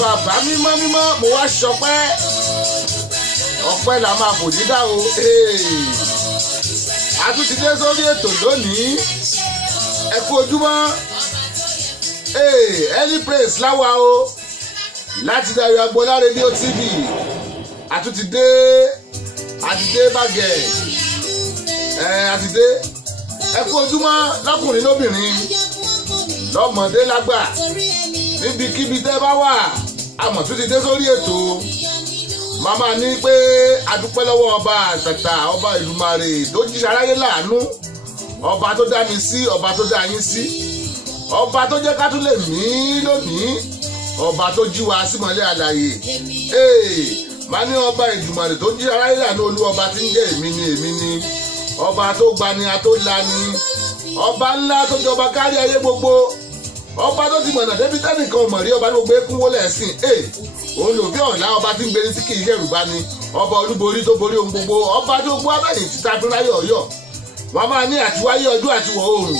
Bàbá mímọ́ mímọ́ mo wá ṣọpẹ́ ọpẹ́ la máa fò dídá o a tún ti dé sórí ètò lónìí ẹ kú ojúmọ́ early praise láwa o láti Dayo Agboola rédíò TV a tún ti dé bàgẹ́ a ti dé ẹ kú ojúmọ́ lọ́kùnrin lóbìnrin lọ́mọdé lágbà níbikíbi tẹ́ bá wà àmọ̀ tún ti dé sórí ètò màmá ní pé adúpẹ́ lọ́wọ́ ọba àtàtà ọba Èdùmàrè tó jí aráyé láàánú ọba tó dá mi sí ọba tó dá yín sí ọba tó jẹ́ ká tún lè mí lónìí ọba tó jí wa símọ́lẹ̀ àlàyé màá ní ọba Èdùmàrè tó jí aráyé láàánú olú ọba tí ń jẹ́ èmi ni ọba tó gbani atólani ọba ńlá tó jọba kárí ayé gbogbo, ọba tó ti mọ̀nà débi tẹ́nìkan mọ̀ rí, ọba ní gbogbo eékún wọlé ẹ̀sìn òun lò bí ọ̀la, ọba tí ń gbé ní tí kì í Yorùbá ni, ọba olúborí tó borí ohun gbogbo, ọba tó gbọ́ abẹ́yìn títa dúnráyọ̀ ọ̀yọ́. Wọ́n máa ní àtiwáyé ọdún àtiwọ̀ oòrùn,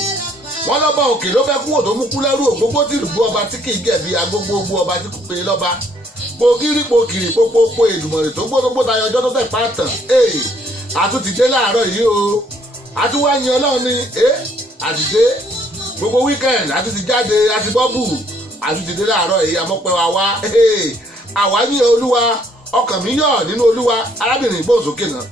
wọ́n lọ́ba òkè ló fẹ́ kúwò tó mú kú lẹ́rú ògbógbó tí ìlú ọba tí kì í gẹ̀bí agbógbó ọba tí kò pé lọ́ba pokiri pokiri pópópó Èdùmàrè tó gbótógbó tayọ ọjọ́ tó tẹ̀ pàtàn. Àtúntìdé láàárọ̀ yìí o, àtúwáyé Ọlọ́run ni àtìdé gbogbo weekend àtúntì jáde àti bọ́bù àtúntìdé láàárọ̀ yìí àmọ́pẹ́ wa wá àwa ní Olúwa, ọkàn mi yọ̀ nínú Olúwa. Arábìnrin gbóhùnsókè náà.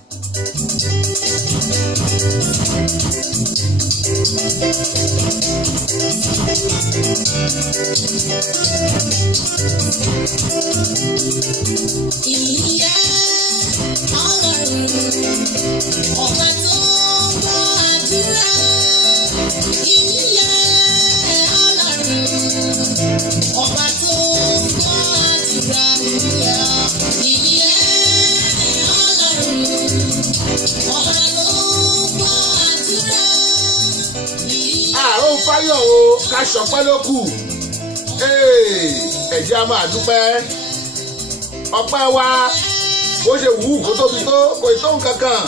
Ìyá Ọlọ́run ọba tó gbọ́ àdúrà, ìyá Ọlọ́run ọba tó gbọ́ àdúrà, ìyá Ọlọ́run ọba tó gbọ́ àdúrà. Àrùn fáyọ̀ o, ká ṣọpẹ́ ló kù. Ẹ̀jẹ̀ a máa dúpẹ́. Ọpẹ́ wa bó ṣe wù kó tóbi tó kò tó nǹkan kan,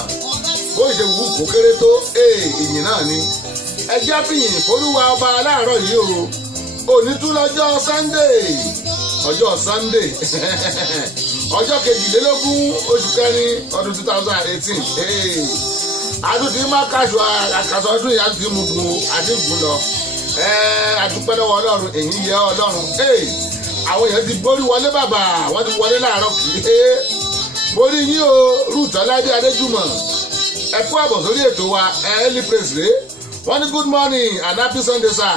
bó ṣe wù kó kéré tó ìyìn náà ni. Ẹ̀jẹ̀ fìyìn f'Olúwa ọba láàárọ̀ yìí o. Òní tún lọ́jọ́ Sunday, ọjọ́ Sunday ọjọ́ 22 oṣù kẹrin ọdún 2018. Àtúntì má kàṣọ àkàṣọ ọdún yìí àti mú gun àdínkùn lọ. Àdúpẹ́ lọ́wọ́ Ọlọ́run, èyí yẹ Ọlọ́run. Àwọn èèyàn ti borí wọlé bàbà, wọ́n ti wọlé láàárọ̀ kì í. Borí yín o, Ruth Ọláìdé Adéjùmọ̀. Ẹ kú àbọ̀ sórí ètò wa Early Praise rèé. Wọ́n ní good morning and happy Sunday sir.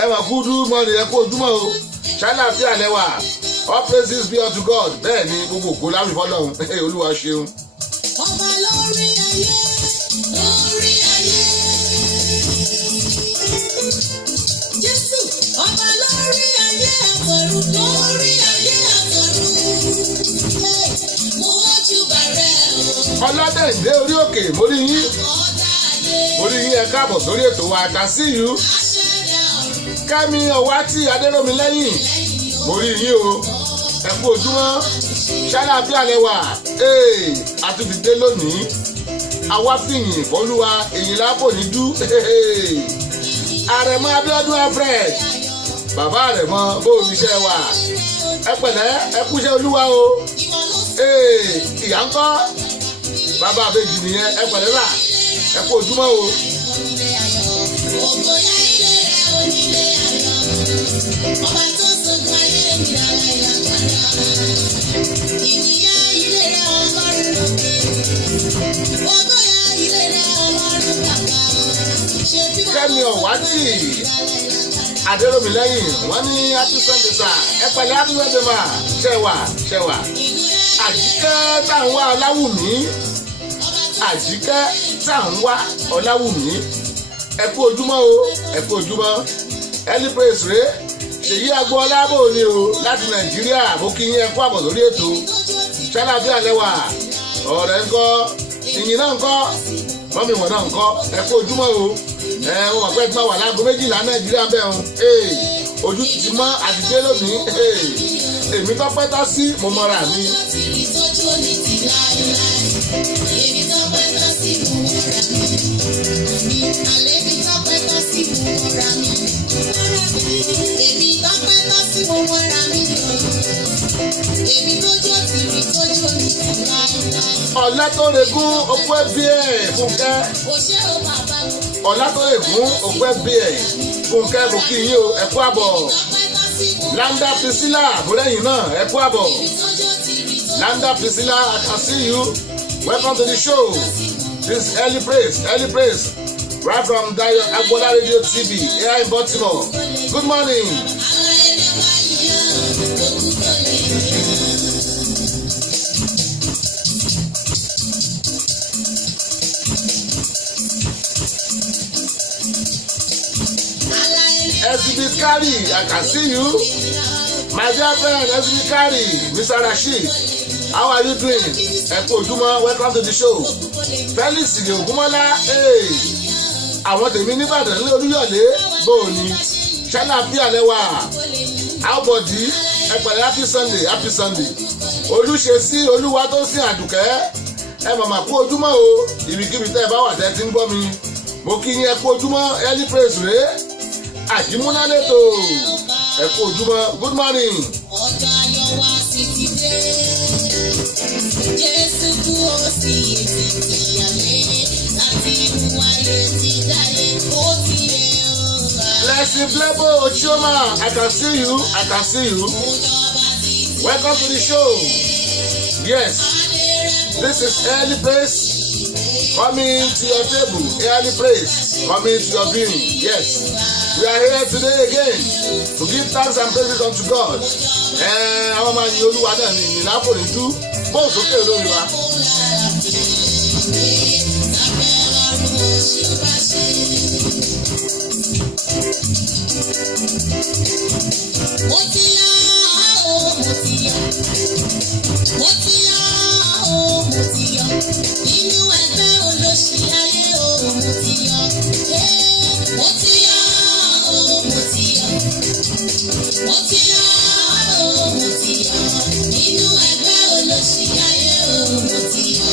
Ẹ mà kú good morning, ẹ kú ojúmọ́ o. Ṣáláfíà lẹ́wà. All praises be unto God. Bẹ́ẹ̀ ni gbogbo ògo láwùjọ fọlọ́run. Olúwa ṣeun. Ọba lórí ayé, lórí ayé. Jésù, ọba lórí ayé àtọ̀run, lórí ayé àtọ̀run. Mo wájú bàrẹ̀ o. Ọládẹ̀ǹdé orí òkè, mo rí yín. Mo rí yín, ẹ káàbọ̀ sórí ètò wa. I can see you. Kẹ́mi Ọ̀wátì Adéròmílẹ́yìn, mo rí yín o. Ẹ kú ojúmọ́. Ṣáláfíà lẹ́wà. Àtúntìdé lónìí. Àwa fìyìn f'Olúwa, èyí lápò ní dú. Àrẹ̀mọ Abíọ́dún Alfred, bàbá Àrẹ̀mọ bó oníṣẹ́ wa. Ẹ pẹ̀lẹ́, ẹ kúṣẹ́ Olúwa o. Ìyá ń kọ́, bàbá àbèjì nìyẹn, ẹ pẹ̀lẹ́ là, ẹ kú ojúmọ́ o. Ọba tó sọ̀gbọ́n ayé ìdára ìyàgbára, ìyá ilé rẹ̀ Ọlọ́run lókè, ọgọ́yà ilé rẹ̀ Ọlọ́run bàbá. Kẹ́mi Ọ̀wátì Adéròmílẹ́yìn, wọ́n ní happy Sunday sir. Ẹ pẹ̀lẹ́ happy Sunday ma. Ṣẹ̀wà. Àjíkẹ́ tá à ń wá Ọláwùmí. Àjíkẹ́ tá à ń wá Ọláwùmí. Ẹ kú ojúmọ́ o, ẹ kú ojúmọ́. Early Praise rèé. Ṣèyí Agboola bò ní o láti Nàìjíríà, mo kí yín ẹ kú àbọ̀ lórí ètò. Ṣáláfíà lẹ́wà. Ọ̀rẹ́ ńkọ́, ìyìn náà ńkọ́, mọ́mí wọn náà ńkọ́, ẹ kú ojúmọ́ o. Wọ́n wà pẹ́ tí wọ́n wà láago 12 Nàìjíríà bẹ́ẹ̀ o. Ojú ti mọ́ àdìdé lónìí. Èmi tó pẹ́ tá sí mo mọ́ra mi. Ọlátórégún òkú ẹbí ẹ̀ Fúnkẹ́. Ọlátórégún òkú ẹbí ẹ̀ Fúnkẹ́, mo kí yín o, ẹ kú àbọ̀. Landa Priscilla àbúrẹ́yìn náà, ẹ kú àbọ̀. Landa Priscilla, I can see you. Welcome to the show. This is Early Praise, right from Dayo Agboola Radio TV here in Baltimore. Good morning. Exhibit Kari, I can see you. My dear friend, Exhibit Kari, Mr. Rashid, how are you doing? Ẹ kú ojúmọ́, welcome to the show. Felix Ogunmọ́lá, àwọn tèmi nìbàdàn ní Olúyọ̀lé bóòní ṣáláàfíà lẹ́wà àbọ̀dí ẹ̀pẹ̀lẹ́ happy Sunday olùṣesí olúwa tó sìn àdùkẹ́ ẹ màmá kú ojúmọ́ o ibikíbi tẹ́ ẹ bá wà tẹ́ ti ń gbọ́ mi mo kí yín ẹ kú ojúmọ́ early praise rèé àjímúná lẹ́tọ̀ ẹ kú ojúmọ́ good morning. ọjọ́ ayọ̀ wa sì ti dé Jésù kú ó sì ti tìyàlé láti mú ayé ti dáyé ó ti yẹ ọba. Blessing Flebo Ochioma, I can see you. Welcome to the show. Yes, this is early praise coming to your table. Early praise coming to your being. Yes, we are here today again to give thanks and praises unto God. Àwọn máa yin Olúwa náà ní ìnáwó nìjú bó sókè lórí wa. Inú ẹgbẹ́ olóṣì ayé o mo ti yọ. Mo ti yọ o mo ti yọ. Mo ti yọ o mo ti yọ. Inú ẹgbẹ́ olóṣì ayé o mo ti yọ.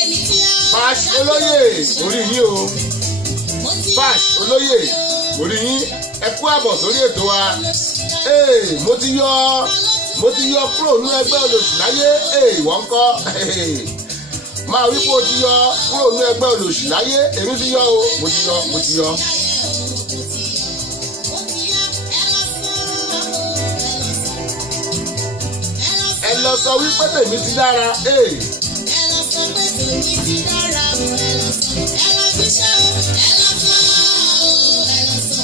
Èmi ti yọ. Bash olóyè orí yín o. Bash olóyè orí yín ẹ kú àbọ̀ sórí ètò wa. Mo ti yọ kúrò ní ẹgbẹ́ olóṣì láyé wọ́n kọ́ máa wí pé o ti yọ kúrò ní ẹgbẹ́ olóṣì láyé èmi ti yọ o mo ti yọ. ẹ lọ sọ wípé tèmi ti dára. Ẹ lọ sọ pé tèmi ti dára o ẹ lọ sọ. Ẹ lọ jíṣẹ́ o ẹ lọ sọ o ẹ lọ sọ.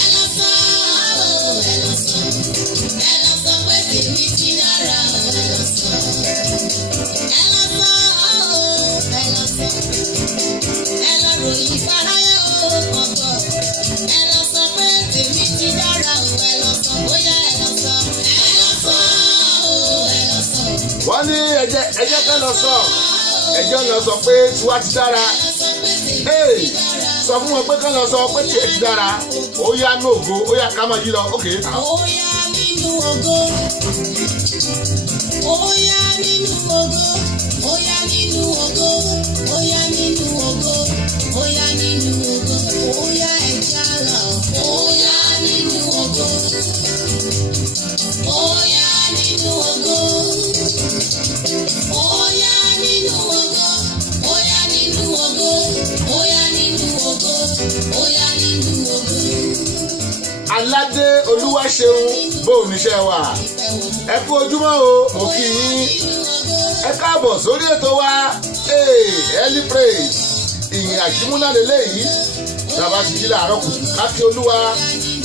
Ẹ lọ sọ o ẹ lọ sọ. Ẹ lọ sọ pé tèmi ti dára o ẹ lọ sọ. Ẹ lọ sọ o ẹ lọ sọ. Ẹ lọ ròyìn fáráyé o ọ̀gbọ̀. Ẹ lọ sọ pé tèmi ti dára o ẹ lọ sọ. Bóyá ẹ lọ sọ. Ẹ lọ sọ o ẹ lọ sọ. Wọ́n ní ẹjẹ́ kẹ́ lọ sọ ẹjọ́ lọ sọ pé tiwa ti dára. Sọ fún wọn pé kán lọ sọ pé tiẹ̀ ti dára. Ó yá ní ògo ó yá ká máa yí lọ. Ó yá nínú ògo. Ó yá nínú ògo. Ó yá nínú ògo. Ó yá nínú ògo. Ó yá nínú ògo. Ó yá ẹja lọ. Ó yá nínú ògo. Ó yá nínú ògo. Ó yá nínú ògo. Ó yá nínú ògo. Ó yá nínú ògo. Ó yá nínú ògo. Aládé Olúwaṣeun bóun níṣẹ́ wà. Ẹ kú ojúmọ́ o mo kí yín. Ẹ káàbọ̀ sórí ètò wa early praise ìyìn àjímúná lélẹ́yìí. Tàbá ti jí láàárọ̀ kùtù ká kí Olúwa.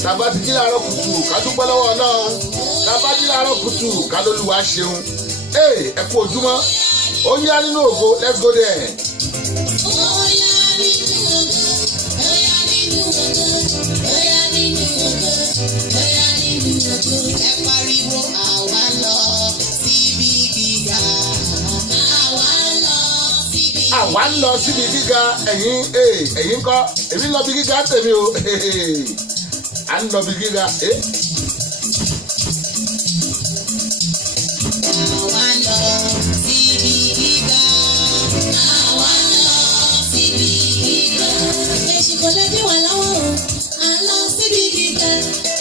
Tàbá ti jí láàárọ̀ kùtù ká dúpẹ́ lọ́wọ́ Ọlọ́run. Tàbá jí láàárọ̀ kùtù ká lÓlúwa ṣeun. Ẹ kú ojúmọ́. Ó yá nínú ògo let's go there. Ẹ pariwo àwa lọ síbi gíga. Àwa ń lọ síbi gíga ẹ̀yin kọ́ èmi ń lọ bí gíga tèmi o à ń lọ bí gíga. Àwa lọ síbi gíga. Àwa lọ síbi gíga. Èṣù kò lè dí wa lọ́wọ́ o. À ń lọ síbi gíga.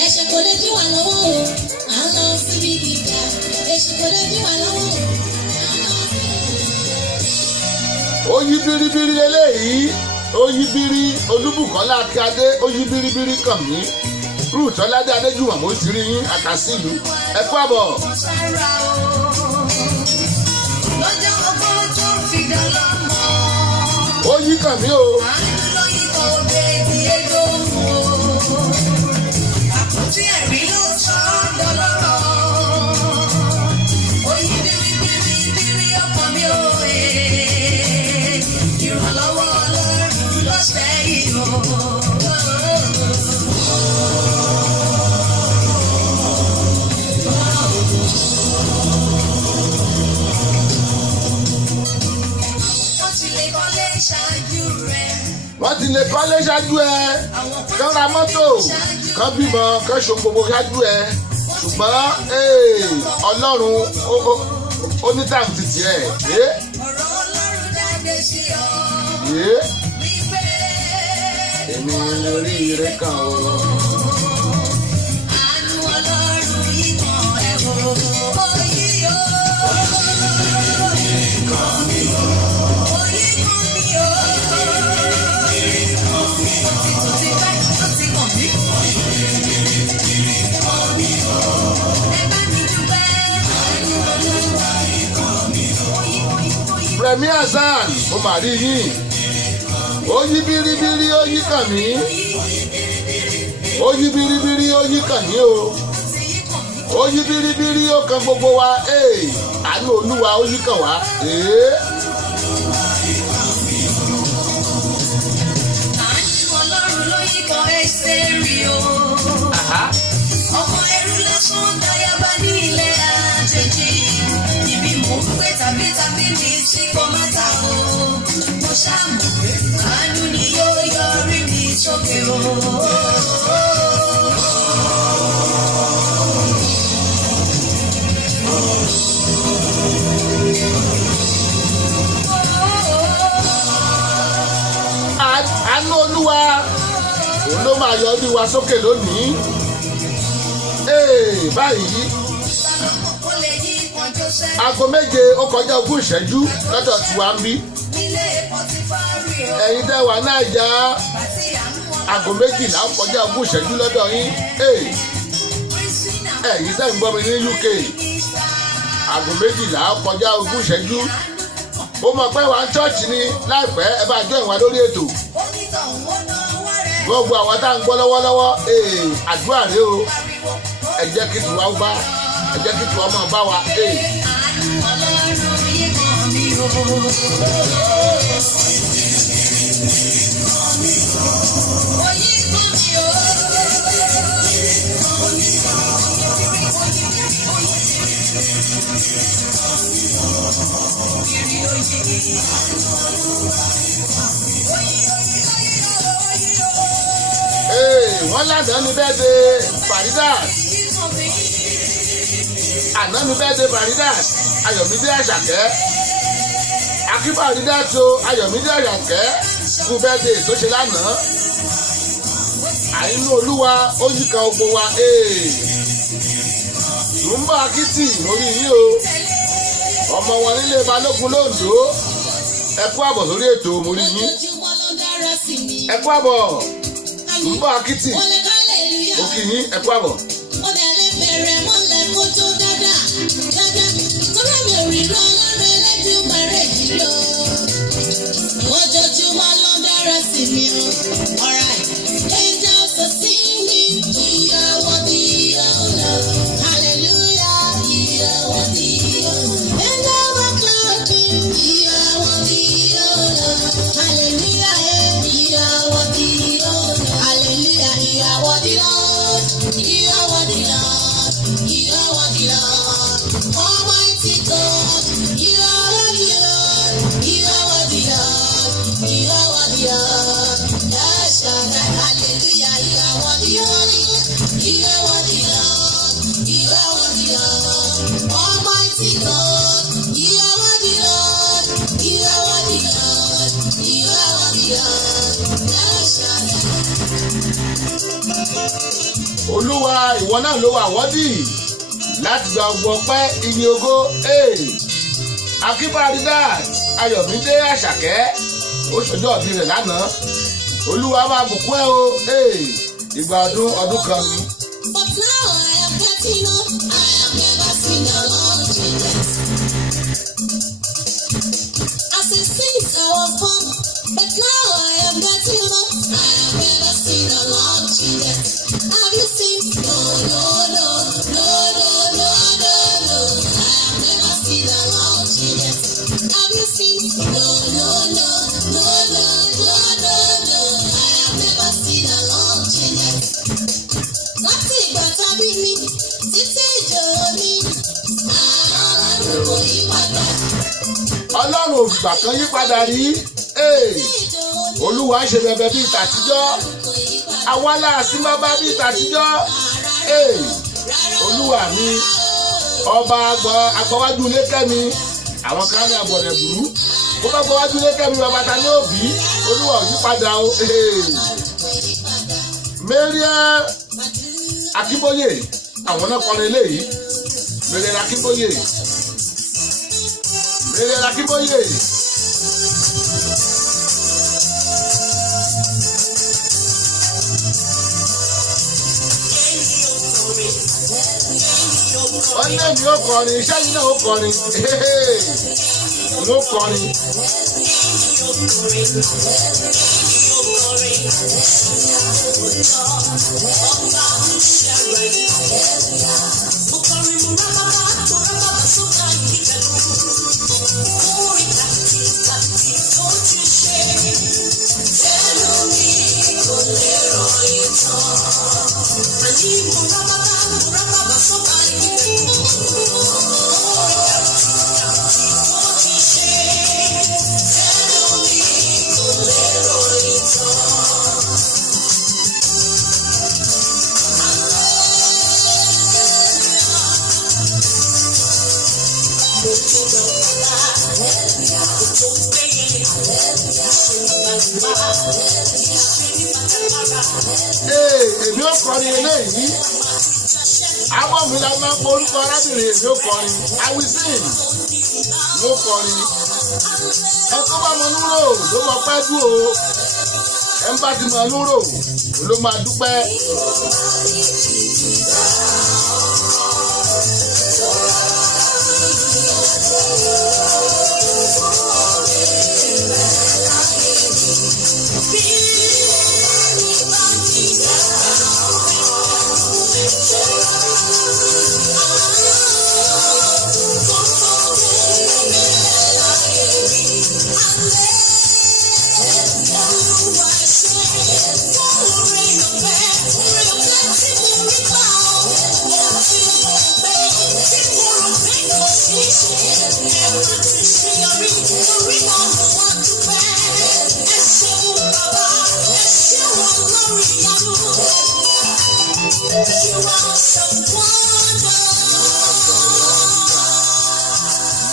Èṣù kò lè dí wa lọ́wọ́ o. À ń lọ síbi gíga. Èṣù kò lè dí wa lọ́wọ́ o. Ó yí biribiri eléyìí ó yí biri Olúbùkọ́lá Akíadé ó yí biribiri kàn mí Ruth Ọládé Adéjùmọ̀ mo ti rí yín àkàsílù ẹ kú àbọ̀. Ó yí kàn mí o. Ṣáájú rẹ̀. wọ́n ti lè kọ́lé ṣáájú ẹ kán ra mọ́tò kán bímọ kán ṣe gbogbo ṣáájú ẹ ṣùgbọ́n ọlọ́run ó ní táàmù títì ẹ̀ èmi lórí ire kan o. Rẹ̀mí Hasan mo mà rí yín ó yí bíríbírí ó yí kàn mí ó yí bíríbírí ó yí kàn mí o ó yí bíríbírí ó kan gbogbo wa àánú Olúwa ó yí kàn wá. Ọlọ́run ló yí kan ẹsẹ̀ rí o. Ọmọ ẹrú lásán dáyàbá ní ilẹ̀ àjèjì. Ibi mò ń gbé tàbí mi sí kò má ta o. Mo ṣàmù pé àánú ni yóò yọrí mi sókè o. Àánú Olúwa òun ló máa yọrí wa sókè lónìí. Báyìí aago 7 ó kọjá 20 ìṣẹ́jú lọ́dọ̀ tí wàá ń bí. Ẹ̀yin tẹ́ wà Naija aago 12 ó kọjá 20 ìṣẹ́jú lọ́dọ̀ yín. Ẹ̀yin tẹ́ ń gbọ́ mi ní UK aago 12 ó kọjá 20 ìṣẹ́jú. Ó mọ̀ pé wà ń ṣọ́ọ̀ṣì ni láìpẹ́ ẹ bá jọ ìwà lórí ètò. Gbogbo àwọn tá à ń gbọ́ lọ́wọ́lọ́wọ́ àdúrà rẹ o ẹ jẹ́ kí tiwa bá ẹ jẹ́ kí tiwa máa bá wa. Wọ́n lánàá ní bẹ́ẹ̀ de Faridat àná ní bẹ́ẹ̀ de Faridat Ayọ̀mídé Àṣàkẹ́ akí Faridat o Ayọ̀mídé Àṣàkẹ́ kú bẹ́ẹ̀ de tó ṣe lánàá. Àínú Olúwa ó yí kan gbogbo wa. Mo ń bá akitì lórí yín o ọmọ wọn nílé Balógun lóńdó ẹ kú àbọ̀ sórí ètò mo rí yín ẹ kú àbọ̀ mo ń bá akitì ó kì yín ẹ kú àbọ̀. Ó dẹ̀ lè bẹ̀rẹ̀ mọ́lẹ̀ kó tó dáadáa kọ́lá mi ò rí rán lára Ẹlẹ́dùmarè jù lọ. Ojoojúmọ́ ló ń dára sí mi o. Alright, angels are singing, you are worthy, oh Lord. Hallelujah, you are worthy, oh Lord. Angels are clapping, you are worthy, oh Lord. Hallelujah, you are worthy, oh Lord. Hallelujah, you are worthy, Lord. You are worthy, Lord. You are worthy, Lord. Almighty God, you are worthy, Lord. You are worthy, Lord. You are worthy, Lord. Yes, Lord. Hallelujah, you are worthy, Lord. You are worthy, Lord. You are worthy, Lord. Almighty God, you are worthy, Lord. You are worthy, Lord. You are worthy, Lord. Yes, Lord. Olúwa ìwọ náà ló wà wọ́dì láti gba ọgbọ́n ọpẹ́ ìyìn ògo. Akí Faridat Ayọ̀mídé Àṣàkẹ́ ó ṣọjọ́ ìbí rẹ̀ lánàá. Olúwa máa bùkún ẹ o ìgbà ọdún kan ni. But now I am getting up, I have never seen the Lord Jesus. As it since I was born, but now I am getting up, I have never seen the Lord Jesus. Have you seen? No, no, no, no, no, no, no, no. I have never seen the Lord Jesus. Have you seen? No, no, no, no, no, no, no, no. I have never seen the Lord Jesus. Láti ìgbà tàbí mi, títí ìjọ mi, Ọlọ́run kò yí padà. Ọlọ́run òfìgbà kan yí padà rí. Títí ìjọ Olúwa ṣe bẹ̀bẹ̀ bíi tàtijọ́ àwa láàsín bàbá bíi tàtijọ́ Olúwa mi ọba agbọ́wájú ilé kẹ́mi àwọn kan ní abọ̀dẹ̀ burú bó bá gbọ́wájú ilé kẹ́mi bàbá ta ní òbí Olúwa ò yí padà o. Mariam Akínbóyè àwọn náà kọrin eléyìí Mariam Akínbóyè Mariam Akínbóyè. Wọ́n lé mi ó kọrin iṣẹ́ yìí náà ó kọrin ó kọrin. Èmi ó kọrin eléyìí àwọn mi la máa ń pọ orúkọ arábìnrin èmi ó kọrin awisin ló kọrin ẹ tó bá mọ núrò ló mọ pẹ́ dùn o ẹ ń bá ti mọ núrò ló máa dúpẹ́.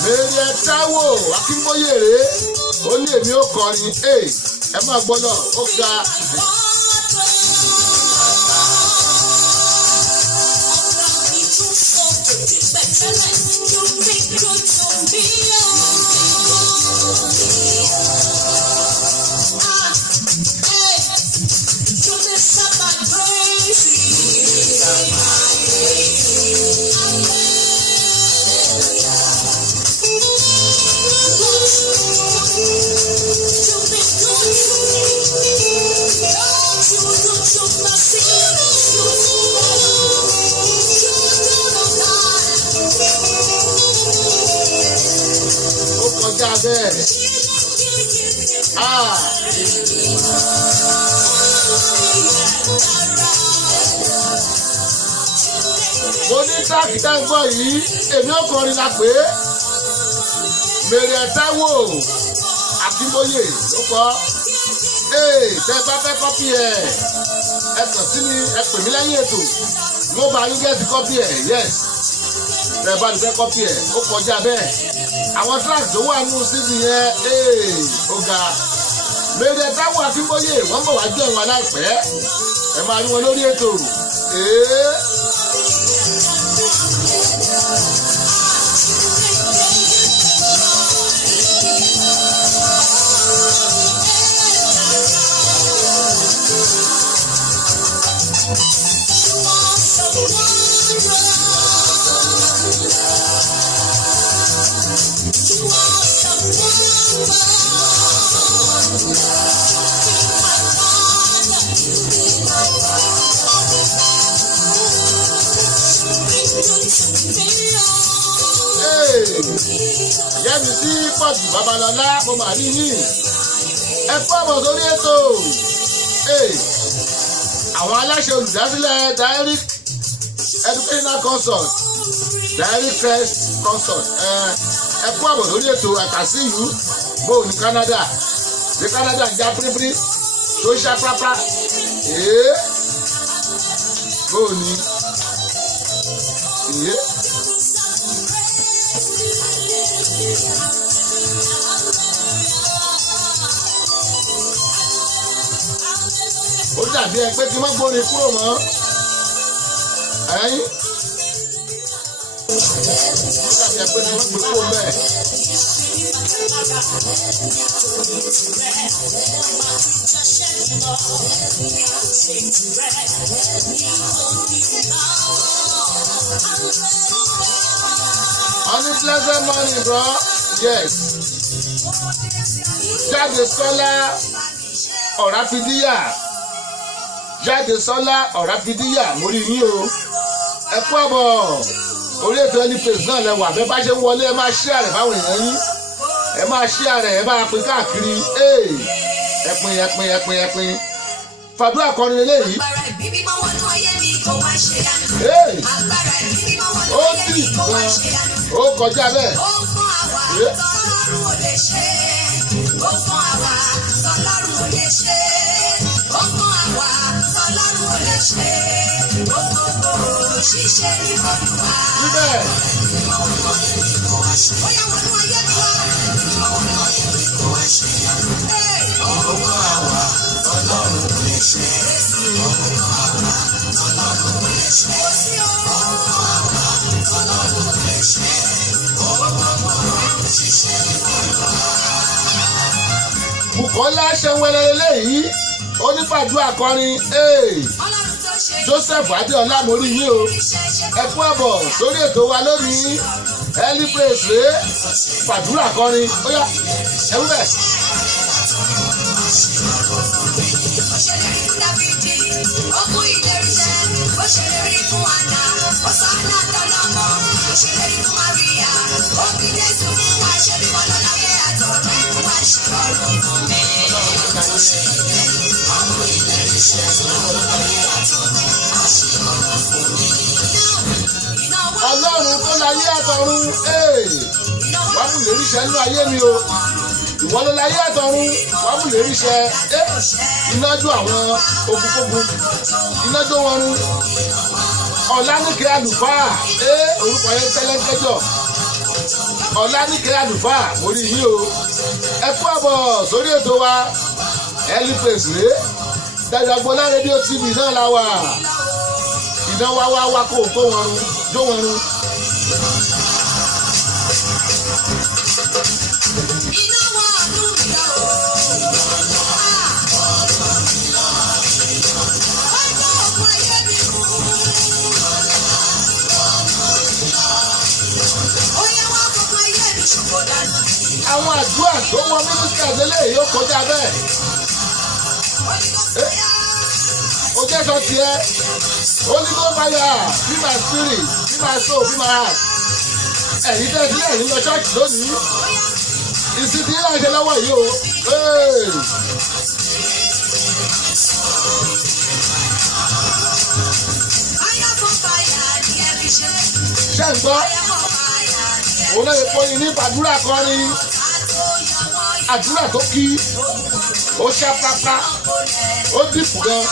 Mariam Táíwò Akínbóyè rèé ó ní èmi ó kọrin ẹ máa gbọ́ náà ó ga. Mo ní táàkì táǹgbọ̀ yìí èmi ó kọrin la pé Mariam Táíwò Akínbóyè ló kọ tẹ bá fẹ́ kọ́pì ẹ̀ ẹ kàn sí mi ẹ pè mí lẹ́yìn ètò mo bá yín gẹ́sì kọ́pì ẹ̀ yes tẹ bá ti fẹ́ kọ́pì ẹ̀ ó kọjá bẹ́ẹ̀ àwọn tracks tó wà nínú CD yẹn ó ga Mariam Táíwò Akínbóyè wọ́n bọ̀ wá jẹ́ wọn láìpẹ́ ẹ máa rí wọn lórí ètò Yẹ́mi sí Pọ̀jù Babalọ́lá mo mà rí yín ẹ kú àbọ̀ sórí ètò àwọn aláṣẹ olùdásílẹ̀ Direct Educational Consult Direct Crest Consult ẹ kú àbọ̀ sórí ètò ẹ̀ka sí ìlú bó ní Canada ṣé Canada ń já pírípírí tó ń ṣá pápá bóò ni ó dàbí ẹ pé kí wọ́n gbórin kúrò mọ́ ẹ̀yìn ó dàbí ẹ pé kí wọ́n gbé kúrò bẹ́ẹ̀. Honey, pleasant morning, bro. Yes. Jáde Sọ́lá Ọ̀ráfidíyà. Jáde Sọ́lá Ọ̀ráfidíyà. Mo rí yín o. Ẹ kú àbọ̀. Orí ètò ẹni pèsè náà lẹ́wà. Bẹ́ẹ̀ bá ṣe ń wọlé ẹ máa share rẹ̀ báwọn èèyàn yín. Ẹ máa share rẹ̀ ẹ máa pín káàkiri. Ẹpin. Fàdúrà kọrin eléyìí. Ó dì gan. Ó kọjá bẹ́ẹ̀. Bùkọ́lá ṣẹ́wẹ́lẹ́ eléyìí ó ní fàdúrà kọrin Joseph Adéọlá mo rí yín o ẹ kú àbọ̀ sórí ètò wa lónìí early praise rèé fàdúrà kọrin ó yá ẹ wú bẹ́ẹ̀. Ọlọ́run tó láyé àtọ̀run wàá mú lérí iṣẹ́ nínú ayé mi o ìwọ ló láyé àtọ̀run wàá mú lérí iṣẹ́ iná jó àwọn ogunkógun iná jó wọn run Ọláníkẹ́ àlùfáà orúkọ yẹn tẹ́lẹ́ńkẹ́jọ Ọláníkẹ́ àlùfáà mo rí yín o ẹ kú àbọ̀ sórí ètò wa early praise rèé Dàgbàgbọ́lá rédíò TV náà la wà iná wá kó wọn run jó wọn run. Àwọn àdúrà tó wọ mínísítà délé yóò kọjá bẹ́ẹ̀. Ó jẹ́ sọ tiẹ̀. Holy Ghost fire, be my spirit, be my soul, be my heart. Ẹ̀yin tẹ́ sílẹ̀ ẹ̀yin lọ ṣọ́ọ̀ṣì lónìí. Ìsìnkú yìí láì ṣe lọ́wọ́ yìí o. Ṣé ń gbọ́? Òun náà epo yìí ní àdúrà kọrin. Àdúrà tó kí. Ó ṣá pápá. Ó dìpù gan.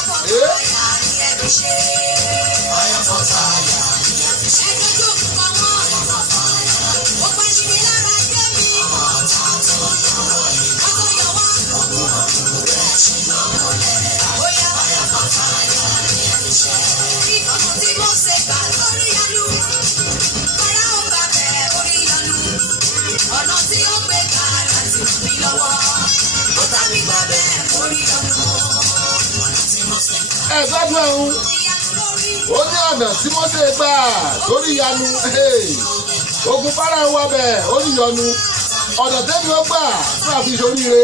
Gbádùn ẹ̀hún ó ní ọ̀nà tí Mósè gbà lórí ìyanu ogun Fáráò wọ bẹ̀ ó ní ìyọnu ọ̀nà tẹ́mi ó gbà fún àfihàn oríire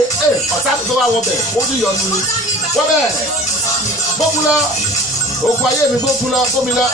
ọ̀tá tó wà wọ bẹ̀ ó ní ìyọnu ni wọ́n bẹ̀ gbógun lọ ogun ayé mi gbógun lọ gbómi lọ.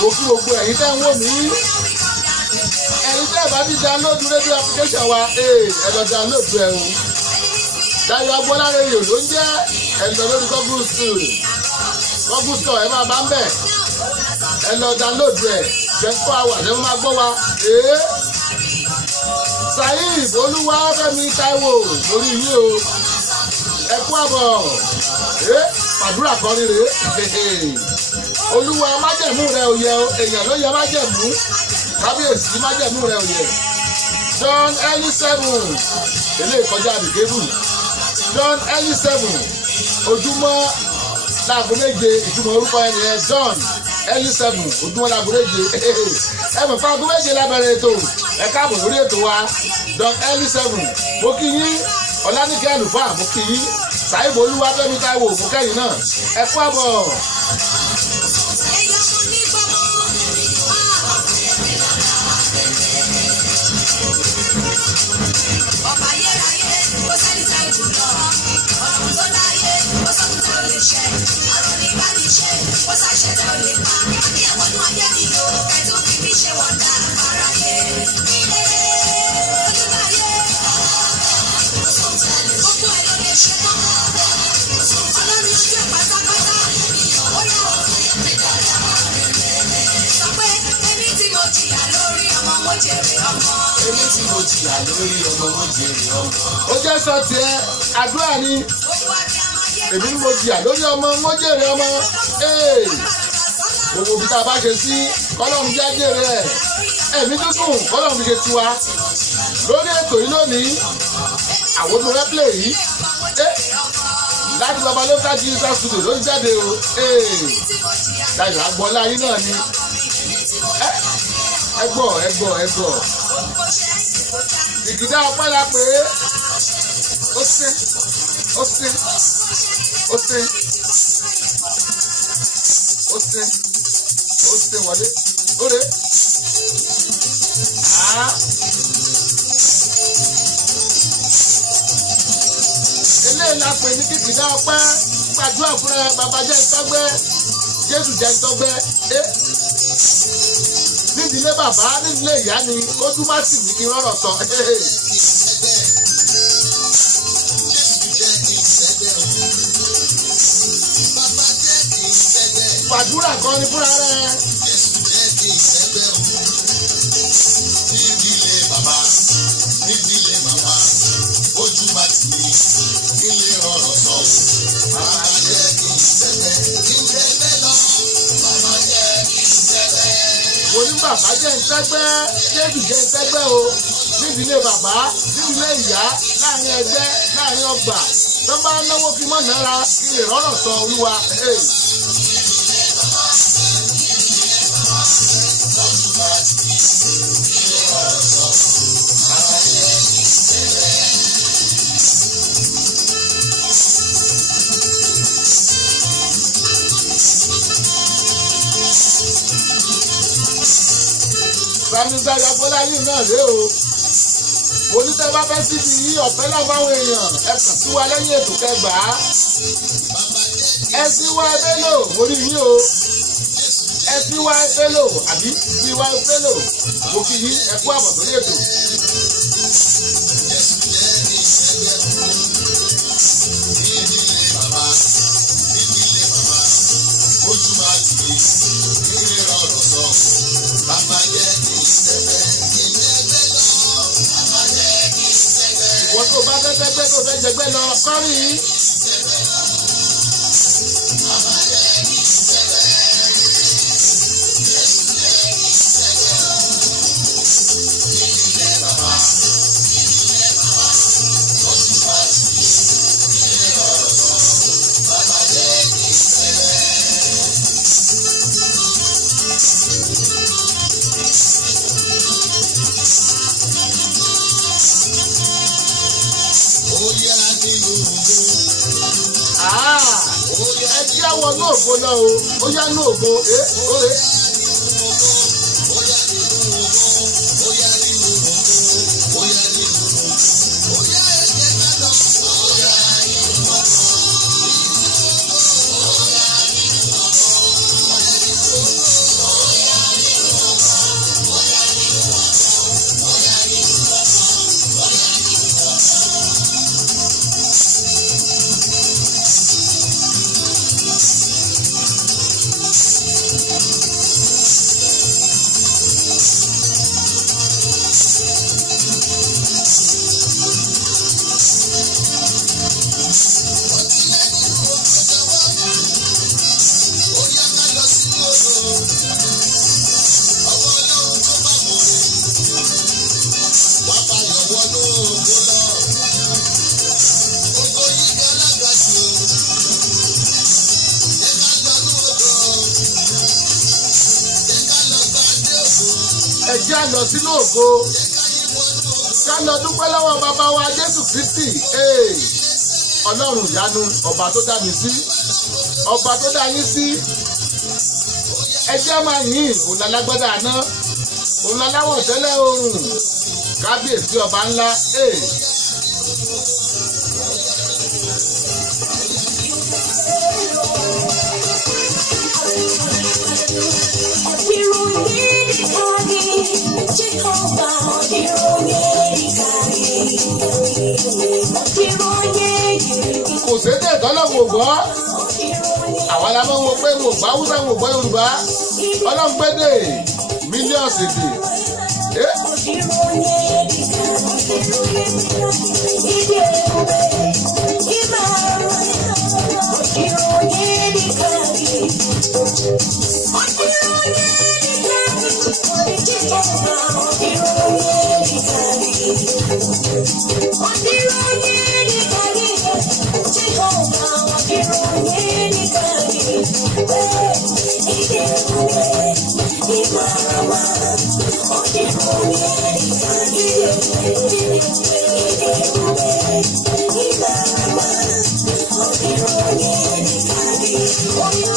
mo kí gbogbo ẹ̀yin tẹ́ ń wò mí ẹ̀yin tẹ́ ẹ̀ bá ti download rédíò application wa ẹ lọ download ẹ o Dayọ̀ Agboola rédíò ló ń jẹ́ ẹ lọ lórí Google Store ẹ máa bá ń bẹ̀ ẹ lọ download ẹ 24 hours ẹ máa gbọ́ wa Saheed Olúwafẹ́mi Táíwò lórí yín o ẹ kú àbọ̀ àdúrà kan rere Olúwa májẹ̀mú rẹ ò yẹ o èèyàn ló yẹ májẹ̀mú kábíyèsí májẹ̀mú rẹ ò yẹ John Ellie7 eléyìí kọjá àdìgébù John Ellie7 ojúmọ́ láago méje ìtumọ̀ orúkọ ẹni yẹn John Ellie7 ojúmọ́ láago méje ẹ mọ̀ fún aago méje lábẹ́rẹ́ ètò ẹ káàbọ̀ lórí ètò wa John Ellie7 mo kí yín Ọláníkẹ́ àlùfáà mo kí yín Saheed Olúwafẹ́mi Táíwò mo kẹ́yìn náà ẹ kú àbọ̀. Ó jẹ́ sọ tiẹ̀ àdúrà ni èmi ni mo jìyà lórí ọmọ mo jèrè ọmọ gbogbo bí tá a bá ṣe sí kọ́lọ́mù jẹ́ jèrè ẹ̀ ẹ̀mí dúdùn kọ́lọ́mù ṣe tiwa lórí ètò yìí lónìí àwọn tó rẹ́pìlẹ̀ yìí láti bàbá lóta digital studio ló ń jáde o Dayọ̀ Agboola yìí náà ni ẹ gbọ́ ìgìdá ọpẹ́ la pé ó ṣe wọlé óre eléyìí la pè ní kìkìdá ọpẹ́ gbàdúrà fún ẹ bàbá jẹ́ ìtọ́gbẹ́ Jésù jẹ́ ìtọ́gbẹ́ nídìílé bàbá nídìílé ìyá ni ó tún má sì ní kí rọrọ sọ. Gbàdúrà kan ní fúnra rẹ̀. Nídìílé bàbá nídìílé màmá ojú má sì ní kí lè rọrọ sọ. Bàbá jẹ́ kí n sẹ́gbẹ́ kí n sẹ́gbẹ́ lọ. Bàbá jẹ́ kí n sẹ́gbẹ́. Mo ní bàbá jẹ́ ìtẹ́gbẹ́, Jésù jẹ́ ìtẹ́gbẹ́ o. Nídìílé bàbá, nídìílé ìyá, láàrin ẹgbẹ́, láàrin ọgbà. Tó bá náwó fi mọ́ náírà kí lè rọ́rọ̀ sọ Olúwa. Dayọ̀ Agboola yìí náà rèé o. Mo ní tẹ́ bá fẹ́ síbi yí ọ̀fẹ́ lábáwọn èèyàn ẹ kàn sí wa lẹ́yìn ètò kẹgbà á. Ẹ sí wá Bello mo rí yín o. Ẹ sí wá Bello àbí sí wá Bello mo kí yín ẹ kú àbọ̀ sórí ètò. Tó bá fẹ́ fẹ́ gbẹ́ tó fẹ́ jẹgbẹ́ lọ kọ́rí. Wọ ní ògo náà o, ó yá ní ògo, óre. ẹ jẹ́ á lọ sínú ògo ká lọ dúpẹ́ lọ́wọ́ bàbá wa Jésù Kristi Ọlọ́run ìyanu ọba tó dá mi sí ọba tó dá yín sí ẹ jẹ́ máa yìn òun lálágbádá àná òun láláwọ̀ tẹ́lẹ̀ oòrùn kábíyèsí ọba ńlá kò sédè tọ́lọ́wọ́ gbọ́ àwọn alámọ́ wo pé mo gbá Hausa mo gbọ́ Yorùbá Ọlọ́run gbédè mílíọ̀nù èdè.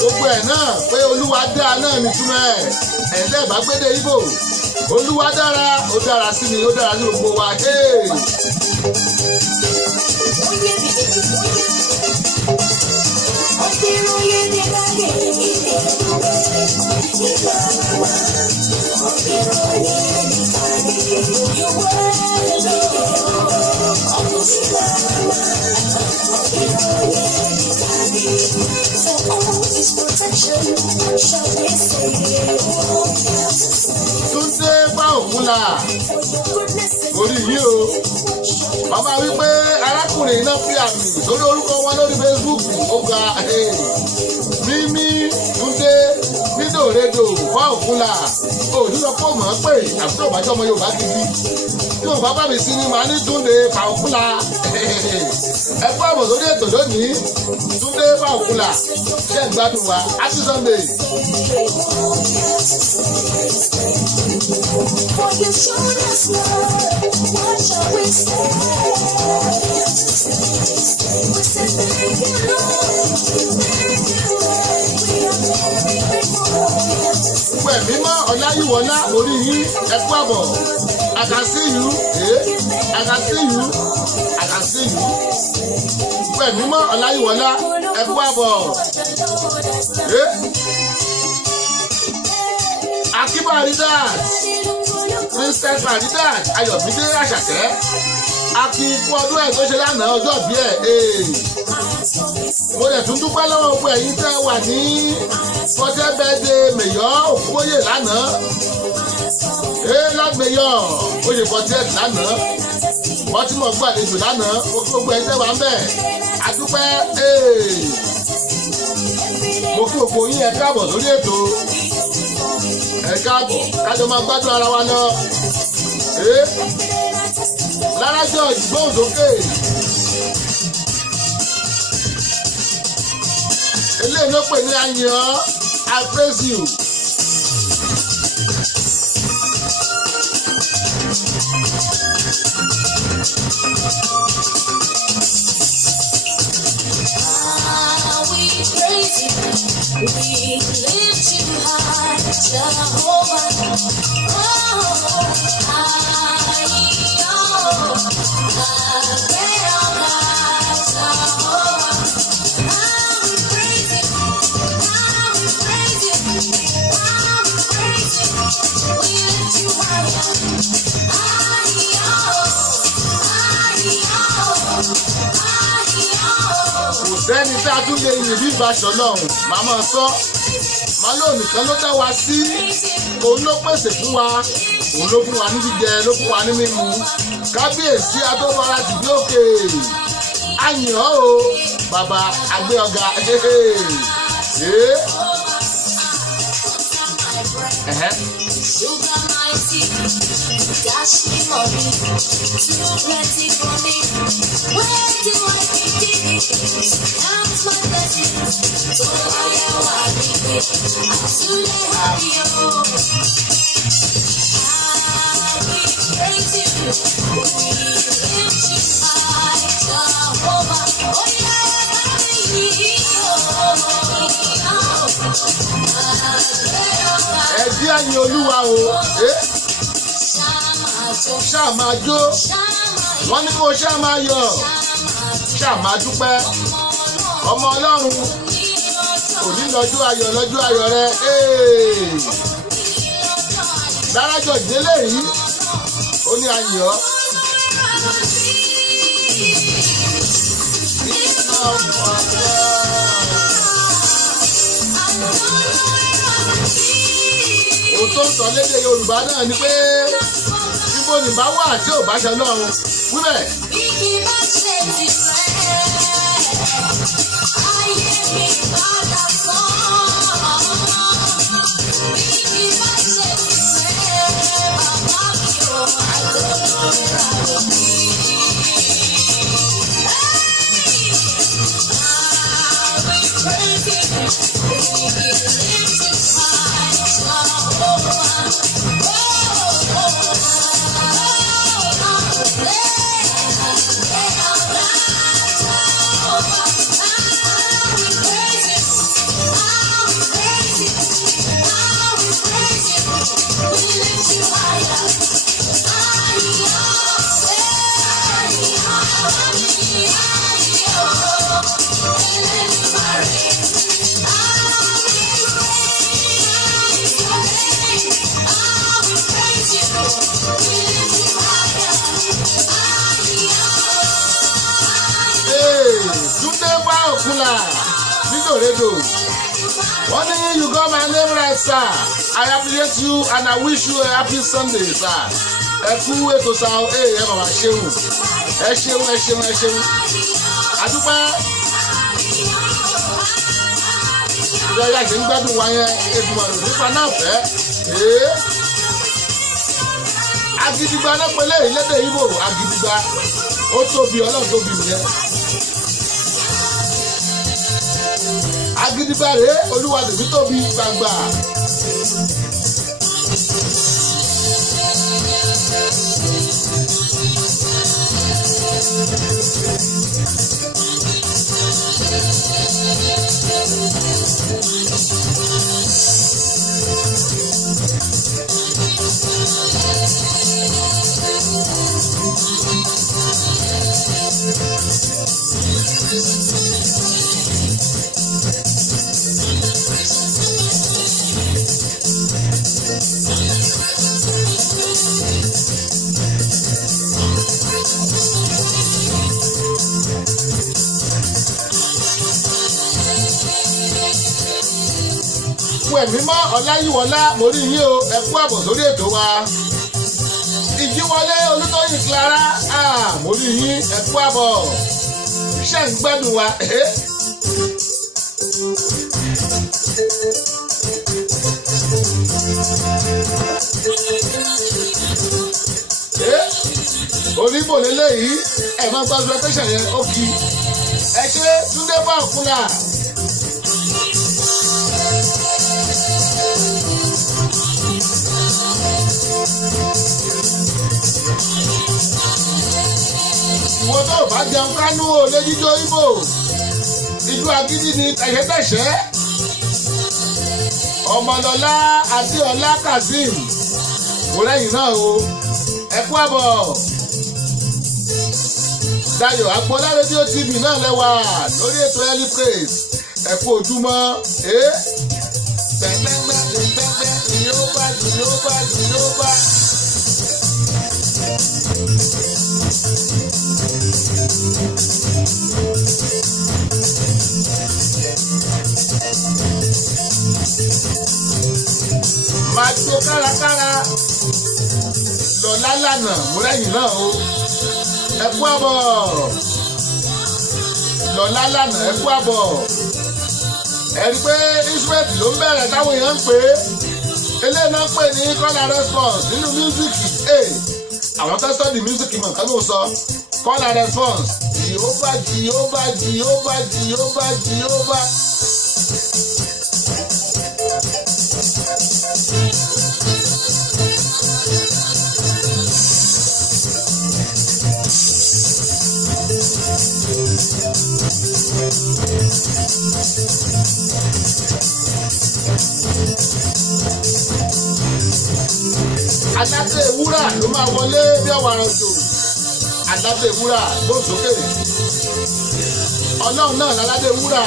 Gbogbo ẹ̀ náà pé Olúwa dá náà ní túmọ̀ ẹ̀ẹ́dẹ́ bá gbédè Ìgbò Olúwa dára ó dára sí mi ó dára sí gbogbo wa. Túndé bá òkun là orí yìí o bàbá wípé arákùnrin náà fi àmì lórí orúkọ wọn lórí Facebook ó ga mímí Túndé mídòrédò bá òkun là òdúró pọ̀ mọ́ pé àbúrò bàjẹ́ ọmọ Yorùbá gidi tí wọn bá bá mi sí ni màá ní Túndé bá òkun là ẹ kú àbọ̀ sórí ètò lónìí Túndé bá òkun là ṣe ń gbádùn wa Happy Sunday. For you showed us love, what shall we say? We say thank you, Lord, thank you, Lord. We are very grateful. Pẹ̀ mímọ́ Ọláyíwọlá orí yín ẹ kú àbọ̀. I can see you, I can see you, I can see you. Pẹ̀ mímọ́ Ọláyíwọlá ẹ kú àbọ̀. Akíbá Aridat, Princess Aridat, Ayọ̀mídé Àṣàkẹ́, akíkú ọdún ẹ̀ tó ṣe lánàá ọjọ́ bí ẹ̀. Mo lè tún dúpẹ́ lọ́wọ́ gbogbo ẹ̀yin tẹ́ wà ní fọ́tẹ́ bẹ́ẹ̀dẹ̀ Mèyọ́ Òkúbóyè lánàá. Lord Mayor oyè fọ́tẹ́ lánàá. Wọ́n tí mo gbàlejò lánàá, gbogbo ẹ̀yin tẹ́ wà ń bẹ̀. Àdúpẹ́ mo kí gbogbo yín ẹ káàbọ̀ lórí ètò. Ẹ káàbọ̀ kájọ máa gbádùn ara wa lọ. Lára George gbóhùn sókè. Eléyìí ló pè ní àyàn I praise you. We praise you, we lift you high, Jehovah. Sẹ́ni tí a tún lè yìn bí ìbáṣọ náà máa máa sọ máa lóun nìkan ló dá wa sí òun ló pèsè fún wa òun ló fún wa ní jíjẹ ló fún wa ní mímu kábíyèsí adóbára tìbí òkè àyàn o bàbá àgbẹ̀ ọ̀gá Dash me money, too plenty for me. Where do I begin? Count my blessings, so I am happy. I'm truly happy. yin olúwa o ṣáà máa jó wọ́n ní kó ṣáà máa yọ̀ ṣáà máa dúpẹ́ ọmọ ọlọ́run òní lọ́jọ́ ayọ̀ rẹ dárájọ ìdílé yìí ó ní ayọ̀ òótọ́ sọ lédè Yorùbá náà ni pé ibo ní bá wà tí ò bá ṣe lọ́run wíbẹ̀. What do you got my name right, sir? I appreciate you and I wish you a happy Sunday, sir. Ẹ kú ètò sa ẹ bàbá ṣeun ẹ ṣeun àdúpẹ́ ìjọba ìṣe ń gbádùn wa yẹn ètùmọ̀ rẹ̀ nípa náà fẹ́ Agidigba náà pẹ̀lẹ́ ìlédè Ìgbò Agidigba ó tóbi Ọlọ́run tóbi nìyẹn. Agidigba rèé Olúwa tèmi tóbi gbàgbà. Mímọ́ Ọláyíwọlá mo rí yín o ẹ kú àbọ̀ sórí ètò wa. Ìjíwọlé Olútóyìn Clara mo rí yín ẹ kú àbọ̀ iṣẹ́ ń gbẹ́dùn wa. Oníbò lélẹ́yìí ẹ̀ máa gba presentation yẹn ó kí ẹ ṣe Túndé bá òkúnlá. Ìwọ tó bá jẹun kánú ò lè jíjó Ìgbò ìlú agídí ni tẹ̀sẹ̀tẹ̀sẹ̀ Ọmọlọ́lá Adéọlá Kazeem mo lẹ́yìn náà o ẹ kú àbọ̀ Dayọ̀ Agboola rédíò TV náà lẹ́wà lórí ètò early praise ẹ kú ojúmọ́ Jehova. Máa tó kárakára lọ́lá lànà múrẹ́yìn náà o ẹ kú àbọ̀ lọ́lá lànà ẹ kú àbọ̀ ẹ rí pé Israel ló ń bẹ̀rẹ̀ táwọn èèyàn ń pè é eléyìí náà pè ní call and response nínú mísíkì àwọn tó sọ di mísíkì mọ̀ nǹkan ló sọ call and response Jehova. aládé wúrà ló máa wọlé bí ọ̀wàrà òjò aládé wúrà gbòsókè ọlọ́run náà láládé wúrà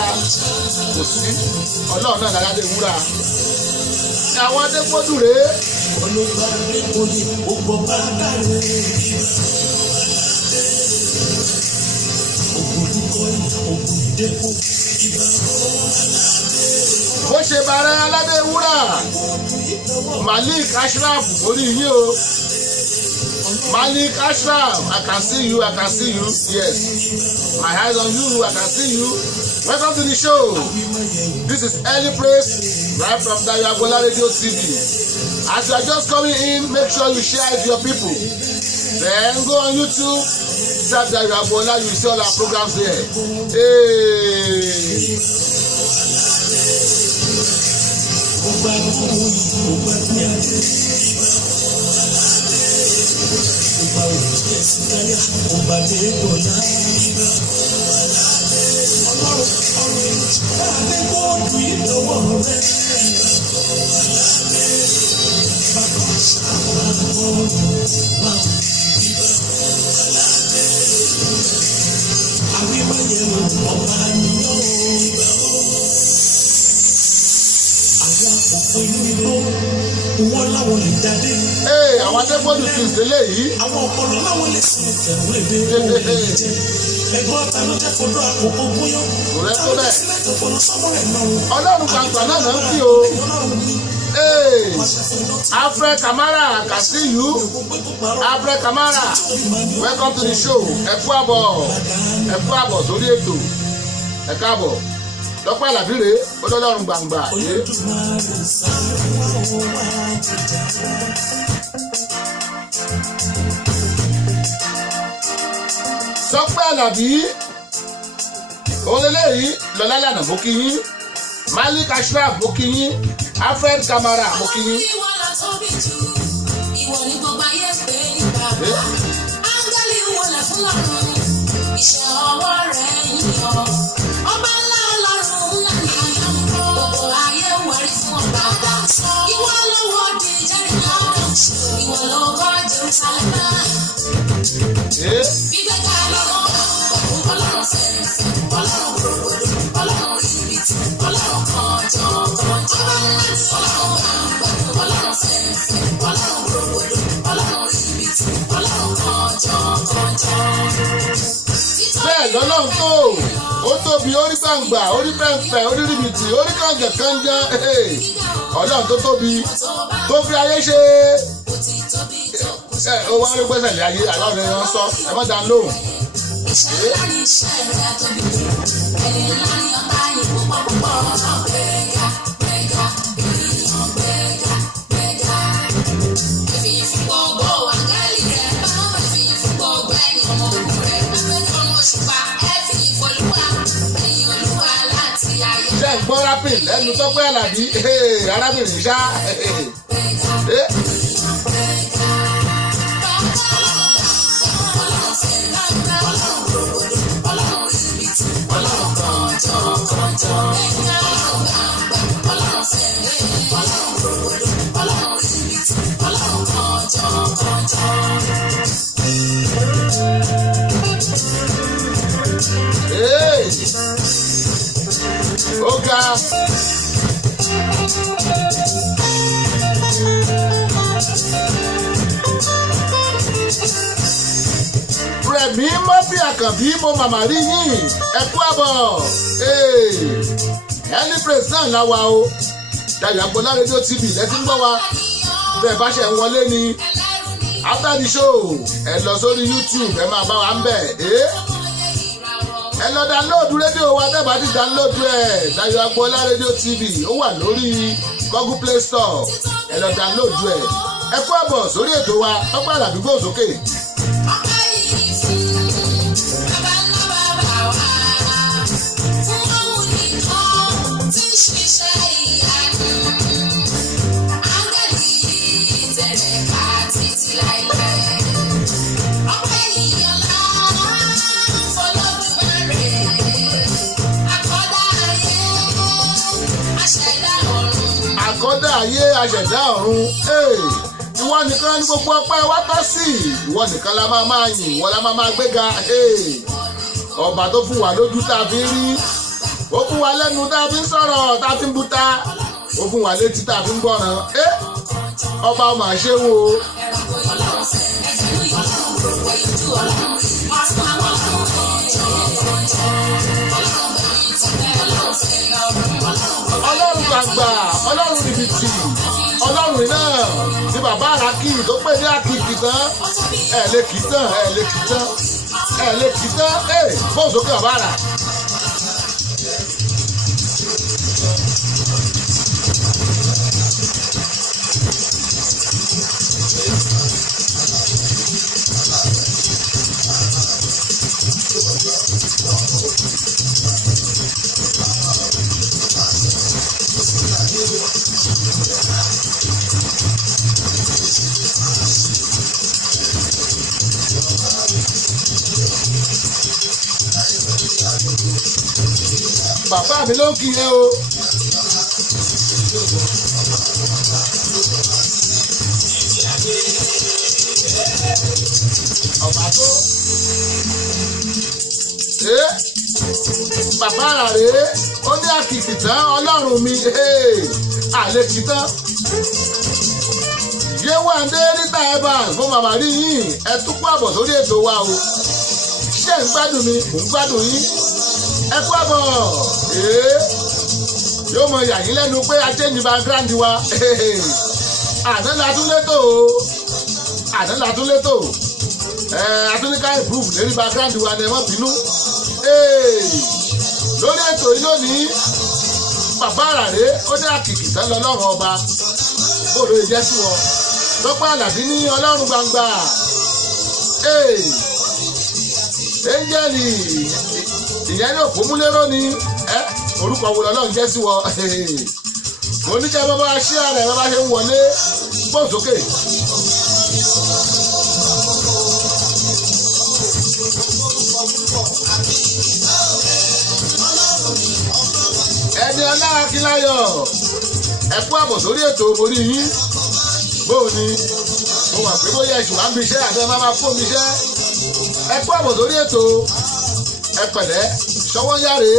kò sí ọlọ́run náà láládé wúrà àwọn adégbòdù rèé. olùgbàlè òní gbogbo bá dàrú ògùdìkọ bó ṣe bàrẹ̀ aládé wúrà Malik Ashraf orí yín o Malik Ashraf I can see you yes my eyes on you I can see you welcome to the show this is early praise right from Dayo Agbola Radio TV as you are just coming in make sure you share it to your people then go on YouTube type Dayo Agbola you see all our programs there. Hey. Àwọn adébọ́dù ti ìdílé yìí. Àwọn ọ̀pọ̀lọ́ láwọn lè sìn ìtẹ̀wé dé. Ẹ̀gbọ́n ta ló jẹ́ fọdọ́ àkókò gúnyán. Òrẹ́ tó bẹ̀. Ọlọ́run gbàgbà náà ń kí o. Alfred Kamara, I can see you. Alfred Kamara, welcome to the show. Ẹ kú àbọ̀ sórí ètò. Ẹ káàbọ̀. Dọ́pẹ́ Àlàbí rèé, Ọlọ́run gbàngbà yé. Dọ́pẹ́ Àlàbí olélẹ́yìí lọ́lá lànà mo kí yín Malik Ashraf mo kí yín Alfred Kamara mo kí yín. Ìwọ ni gbogbo ayé pé ní bàbá áńgẹ́lì wọlé fún lọ́run iṣẹ́ ọwọ́ rẹ̀ ń yọ ọba ńlá ọlọ́run ńlá ní àyàmúrò gbogbo ayé wọrí fún ọba ìwọ lọ́wọ́ di Jẹ́ríkò ìwọ lọ́wọ́ Jerusalem gbígbéga lọ́wọ́ ọlọ́run fẹ́rẹ̀fẹ́ ọlọ́run gbòòrò ọlọ́run ìrètí ọlọ́run kọjọ ọba ńlá ní ọlọ́run gbàgbọ́ ọlọ́run fẹ́rẹ̀fẹ́ ọlọ́run gbòòrò ọlọ́run ìrètí ọlọ́run kọjọ. Bẹ́ẹ̀ lọ́lọ́run tó ó tóbi orí gbàǹgbà orí pẹ̀ǹpẹ̀ orí rìbìtì orí kàǹgẹ̀ kàǹgẹ̀ ọlọ́run tó tóbi tó fi ayé ṣe ó wá rí gbẹ́sẹ̀ lé ayé aláwọ̀ ẹ̀ wọ́n sọ ẹ má dá lóhùn. Ṣé ń gbọ́ rápìn lẹ́nu Tọ́pẹ́ Àlàbí arábìnrin ṣá. Oga. Rẹ̀mí Murphy Àkànbí mo màmá rí yín ẹ kú àbọ̀ early praise náà láwa o Dayo Agbola Radio TV lẹ́tí ń gbọ́ wa bẹ́ẹ̀ bá ṣe ń wọlé ni after the show ẹ lọ sórí YouTube ẹ máa bá wa ń bẹ̀ ẹ lọ download rédíò wa tẹ́ bá ti download ẹ̀ Dayo Agbola Radio TV ó wà lórí Google Play Store ẹ lọ download ẹ kú àbọ̀ sórí ètò wa Tọ́pẹ́ Àlàbí gbòòrò sókè. Àkọ́dá ayé aṣẹ̀dá ọ̀run ìwọ nìkan ní gbogbo ọpẹ́ wa tọ́ sí ìwọ nìkan la máa yìn ìwọ la máa gbéga ọba tó fún wa lójú tá a fi ń rí ó fún wa lẹ́nu tá a fi ń sọ̀rọ̀ tá a fi ń buta ó fún wa létí tá a fi ń gbọ́ràn ọba ọmọ àṣẹ wo. ọlọ́run gbàgbà ọlọ́run níbitì ọlọ́run náà ni bàbá àràkì tó pè ní àkìkì tán ẹ̀ lè kì í tán ẹ̀ lè kì í tán ẹ̀ lè kì í tán bóun sókè bàbá àrà. Bàbá mi ló ń kí ẹ o. Ọba tó. Bàbá rà rèé, ó ní àkìkì tán ọlọ́run mi, àlekì tán. Yéwándé Rita Evans fún màmá rí yín, ẹ tún kú àbọ̀ sórí ètò wa o. Ṣé ń gbádùn mi? Mò ń gbádùn yín. Ẹ kú àbọ̀ yóò mọ yà yín lẹ́nu pé ajéǹdì background wa àná la tún létò àná la tún létò atúnika improve lérí background wa ni ẹ mọ́ bínú lórí ètò yìí lónìí bàbá àràré ó ní àkìkì tán lọ lọ́rùn ọba bóòlù ìjẹ́ sí wọn Tọ́pẹ́ Àlàbí ní ọlọ́run gbangba Áńgẹ́lì ìyẹn ní òpómúlérò ni orúkọ wo lọ́lọ́run jẹ́ sí wọn mo ní kí ẹ bá ṣí ara ẹ bá ṣe ń wọlé gbọ́n sókè. Ẹni ọlá Akínláyọ̀ ẹ kú àbọ̀ sórí ètò mórí yín bóò ni mo wà pé bóyá ẹ̀sùn wá ń bíṣẹ́ àti ẹ máa fún mi iṣẹ́ ẹ kú àbọ̀ sórí ètò ẹ pẹ̀lẹ́ ṣọwọ́ yáre.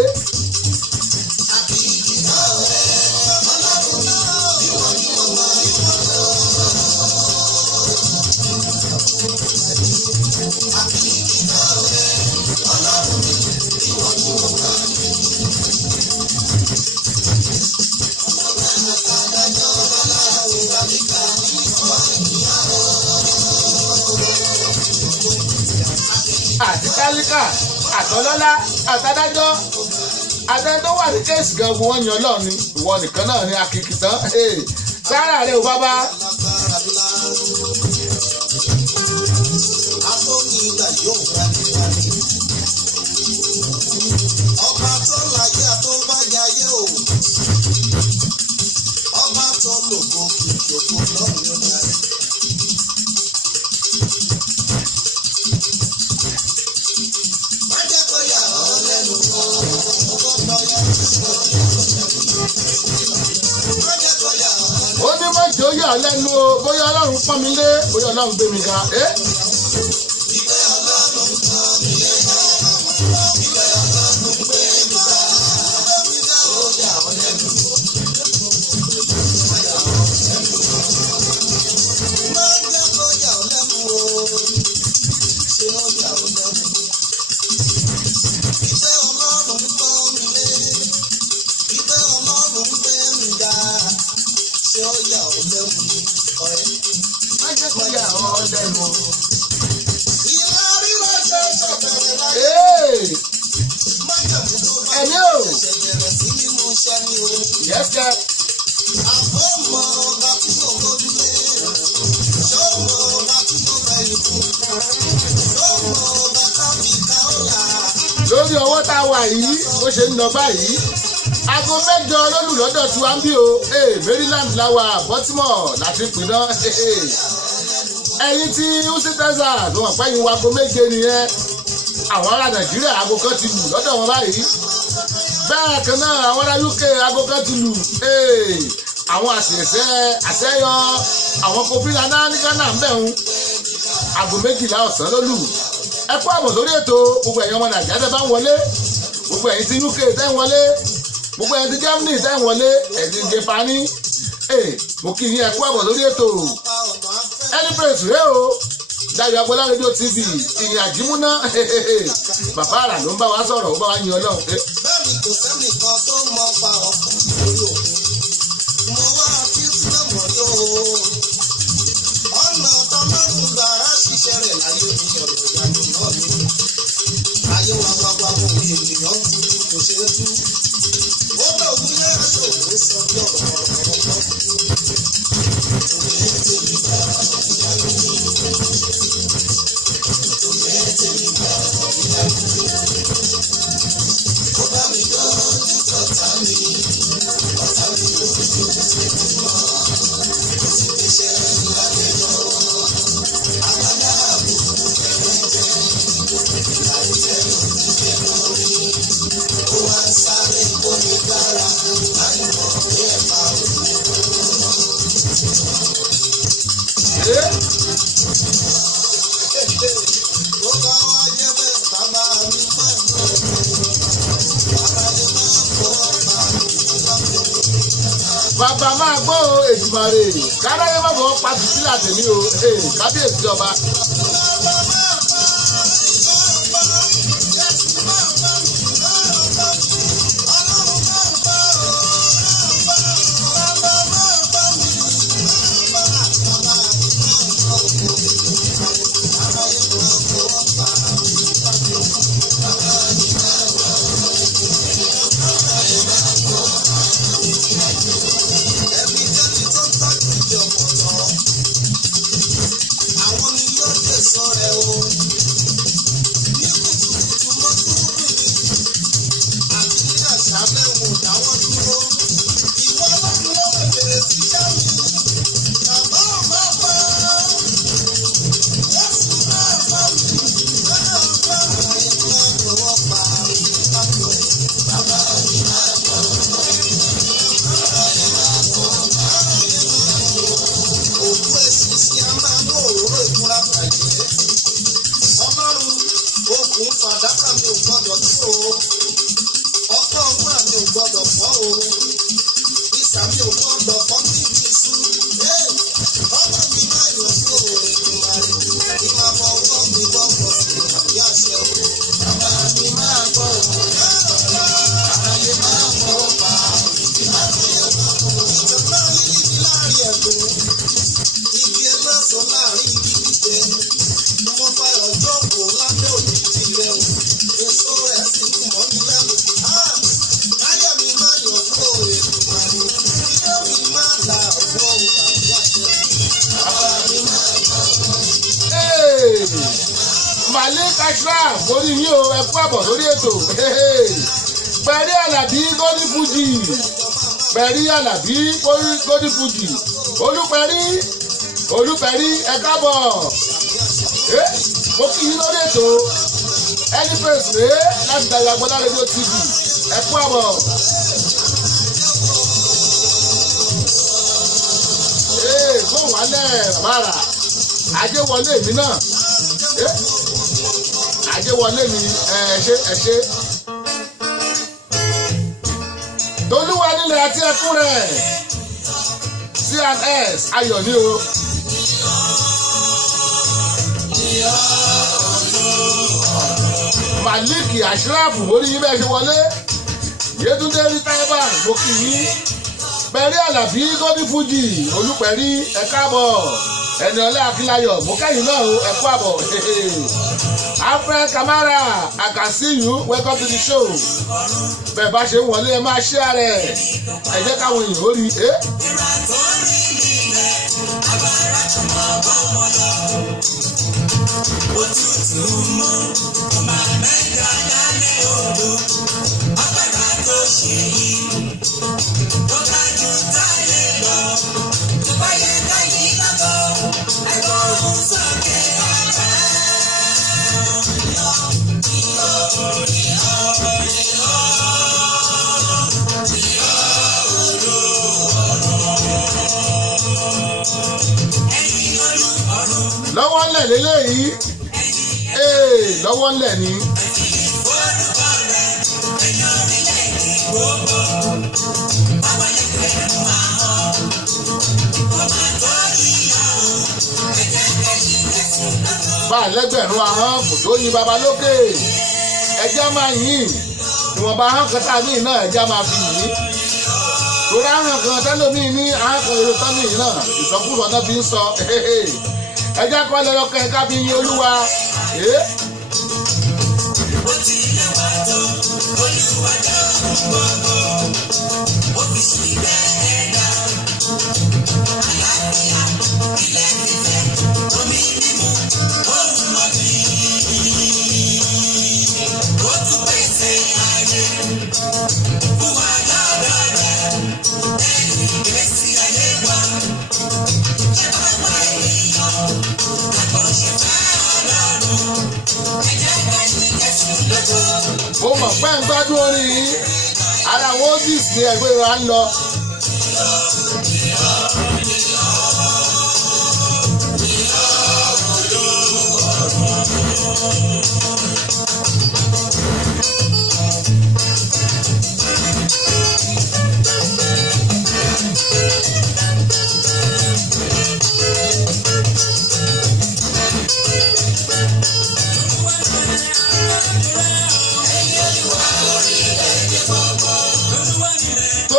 Àti tálíkà àtọlọ́lá àtàdájọ́ adájọ́ wà ní kéèsì gan gbogbo wọn yan Ọlọ́run ni ìwọ nìkan náà ni àkìkì tán sára rẹ ò bàbá. Ọba tó láyé tó bá yáyé o ọba tó lògbò kìjòkó lọ́rùn yóò darí. Ó ní mọ̀jọ́ yà lẹ́nu o bóyá Ọlọ́run pọ́n mi lé bóyá Ọlọ́run gbé mi ga. Ẹ̀mí o. Yes, sir. Lórí ọwọ́ tá a wà yìí ó ṣe ń lọ báyìí aago 8 lólù lọ́dọ̀ tí wá ń bí o Maryland láwà Baltimore láti pín náà ẹ̀yin tí Houston Texas wọn pẹ́ yín wa aago 7 nìyẹn àwọn ará Nàìjíríà aago kan ti lù lọ́dọ̀ wọn báyìí bẹ́ẹ̀ kan náà àwọn ará UK aago kan ti lù àwọn àṣẹyọ àwọn Kofi Annan ní Ghana ń bẹ̀rù aago 12 ọ̀sán lólù. Ẹ kú àbọ̀ lórí ètò gbogbo ẹ̀yin ọmọ Nàìjíríà tẹ́ bá ń wọlé, gbogbo ẹ̀yin ti UK tẹ́ ń wọlé, gbogbo ẹ̀yin ti Germany tẹ́ ń wọlé, ẹ̀yin Japan. Mo kí yín ẹ kú àbọ̀ lórí ètò ẹni pẹ̀lú rẹ o. Dayo Agbola rédíò TV ìyìn àjímúná bàbá àrà ló ń bá wa sọ̀rọ̀ ó bá wa yin Ọlọ́run. Bẹ́ẹ̀ni kò sẹ́ni kan tó mọ pa ọkùnrin lórí òkun. Mo wá kí tí mo mọ̀ ní o. Ọ̀nà tọ́lọ́run gbà á ṣiṣẹ́ rẹ̀ láyé mi ọ̀rọ̀ ìyanu náà ni. Ayé wa gbagba wo ènìyàn kú ní kò ṣe é tú. Ó bẹ̀ wú ní aṣọ òwe sọ bí ọ̀rọ̀ ọ̀rọ̀. Bàbá máa gbọ́ o Èdùmàrè káráyé má bọ̀ pa fìtílà tèmi o kábíyèsí ọba. Malik Ashraf orí yín o ẹ kú àbọ̀ lórí ètò Pẹ̀rí Àlàbí Golden Fuji Pẹ̀rí Àlàbí Golden Fuji Olúpẹ̀rí ẹ káàbọ̀ mo kí yín lórí ètò ẹni pèsè rèé láti Dayo Agbola rédíò TV ẹ kú àbọ̀. Fóun wálẹ̀ bàbá ajé wọlé mi náà ajé wọlé mi ẹ ṣe Tolúwa nílẹ̀ àti ẹkún rẹ̀ CNS ayọ̀ ní o. Malik Ashraf orí yín bẹ́ẹ̀ ṣe wọlé Yétúndé rítàìbà mo kì í Pẹ̀rí Àlàbí Golden Fuji Olúpẹ̀rí ẹ káàbọ̀ Ẹniọlá Akínláyọ̀ mo kẹ́yìn náà o ẹ kú àbọ̀ Alfred Kamara I can see you welcome to the show bẹ́ẹ̀ bá ṣe ń wọlé ẹ máa share rẹ̀ ẹ jẹ́ káwọn èèyàn ó rí òtútù mú màmẹ́ta lálẹ́ odò ọ̀pẹ̀ta tó ṣe yìí tó bá ju táyé lọ tó bá yẹ káyé lọ́gọ́ ẹ̀kọ́ òun sókè àgbà lọ́wọ́ ńlẹ̀ lélẹ́yìí lọ́wọ́ ńlẹ̀ ni. bá a lẹ́gbẹ̀rún ahọ́n kò tó yin baba lókè ẹjẹ́ máa yìn ìwọ̀nba ahọ́n kan tàbí náà ẹjẹ́ máa fi yìn torí ahọ́n kan tẹ́lómìn ní ahọ́n kan èrò tán nìyí náà ìsọkúsọ náà fi ń sọ ẹjẹ́ kọ́ lẹ́lọ́kẹ́ ẹ̀ka fi yin olúwa. Mo mọ̀ pé ń gbádùn orin yìí ara àwọn oldies ní ẹgbẹ́ wa ń lọ.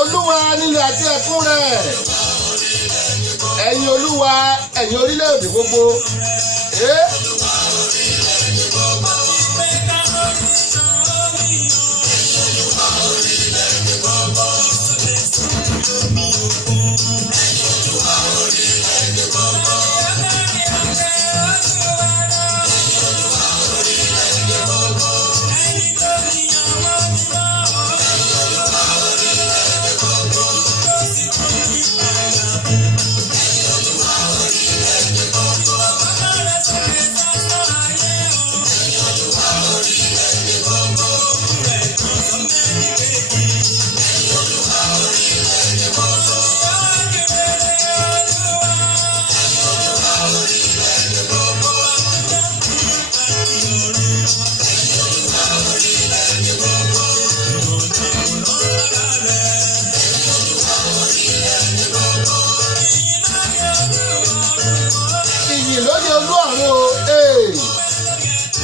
Olúwa nílẹ̀ àti ẹ̀kún rẹ̀ ẹ̀yin olúwa ẹ̀yin orílẹ̀-èdè gbogbo.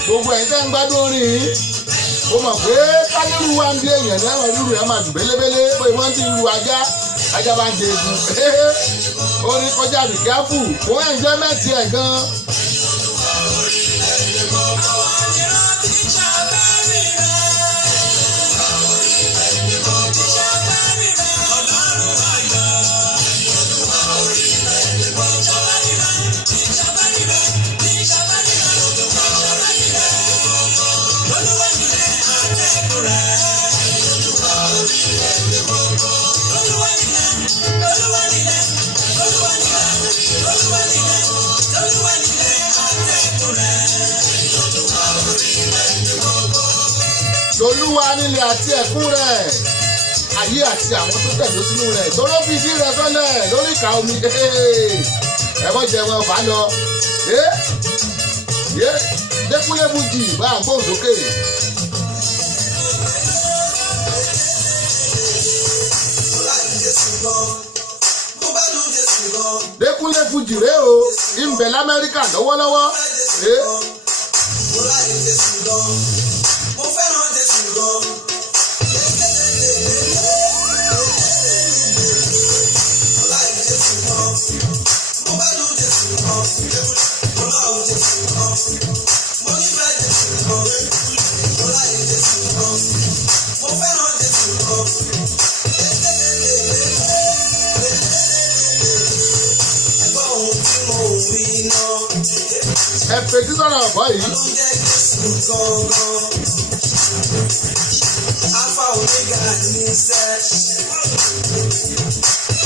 Gbogbo ẹ̀yin tẹ́ ń gbádùn orin yìí ó mọ̀ pé kálírù wa ń bí èèyàn lẹ́wọ̀n rúru ẹ̀ máa dùn bélébélé pé wọ́n ti lu ajá bá ń jẹ egun orin kọjá bìkáfù wọ́n ẹ̀ ń jẹ́ mẹ́tì ẹ̀ gan-an. Olúwa nílẹ̀ àti ẹ̀kún rẹ̀ ayé àti àwọn tó tẹ̀dó sínú rẹ̀ tó ló fi ìdí rẹ̀ sọ́lẹ̀ lórí ìka omi ẹ̀wọ́n jẹ wọn fà lọ Dékúnlé Fújì bá a gbóhùn sókè. Dékúnlé Fújì rèé o ìbẹ̀ l'Amẹ́ríkà lọ́wọ́lọ́wọ́. Ẹ fetí sọ̀rọ̀ ọ̀bọ yìí. Alpha Omega ní sẹ́.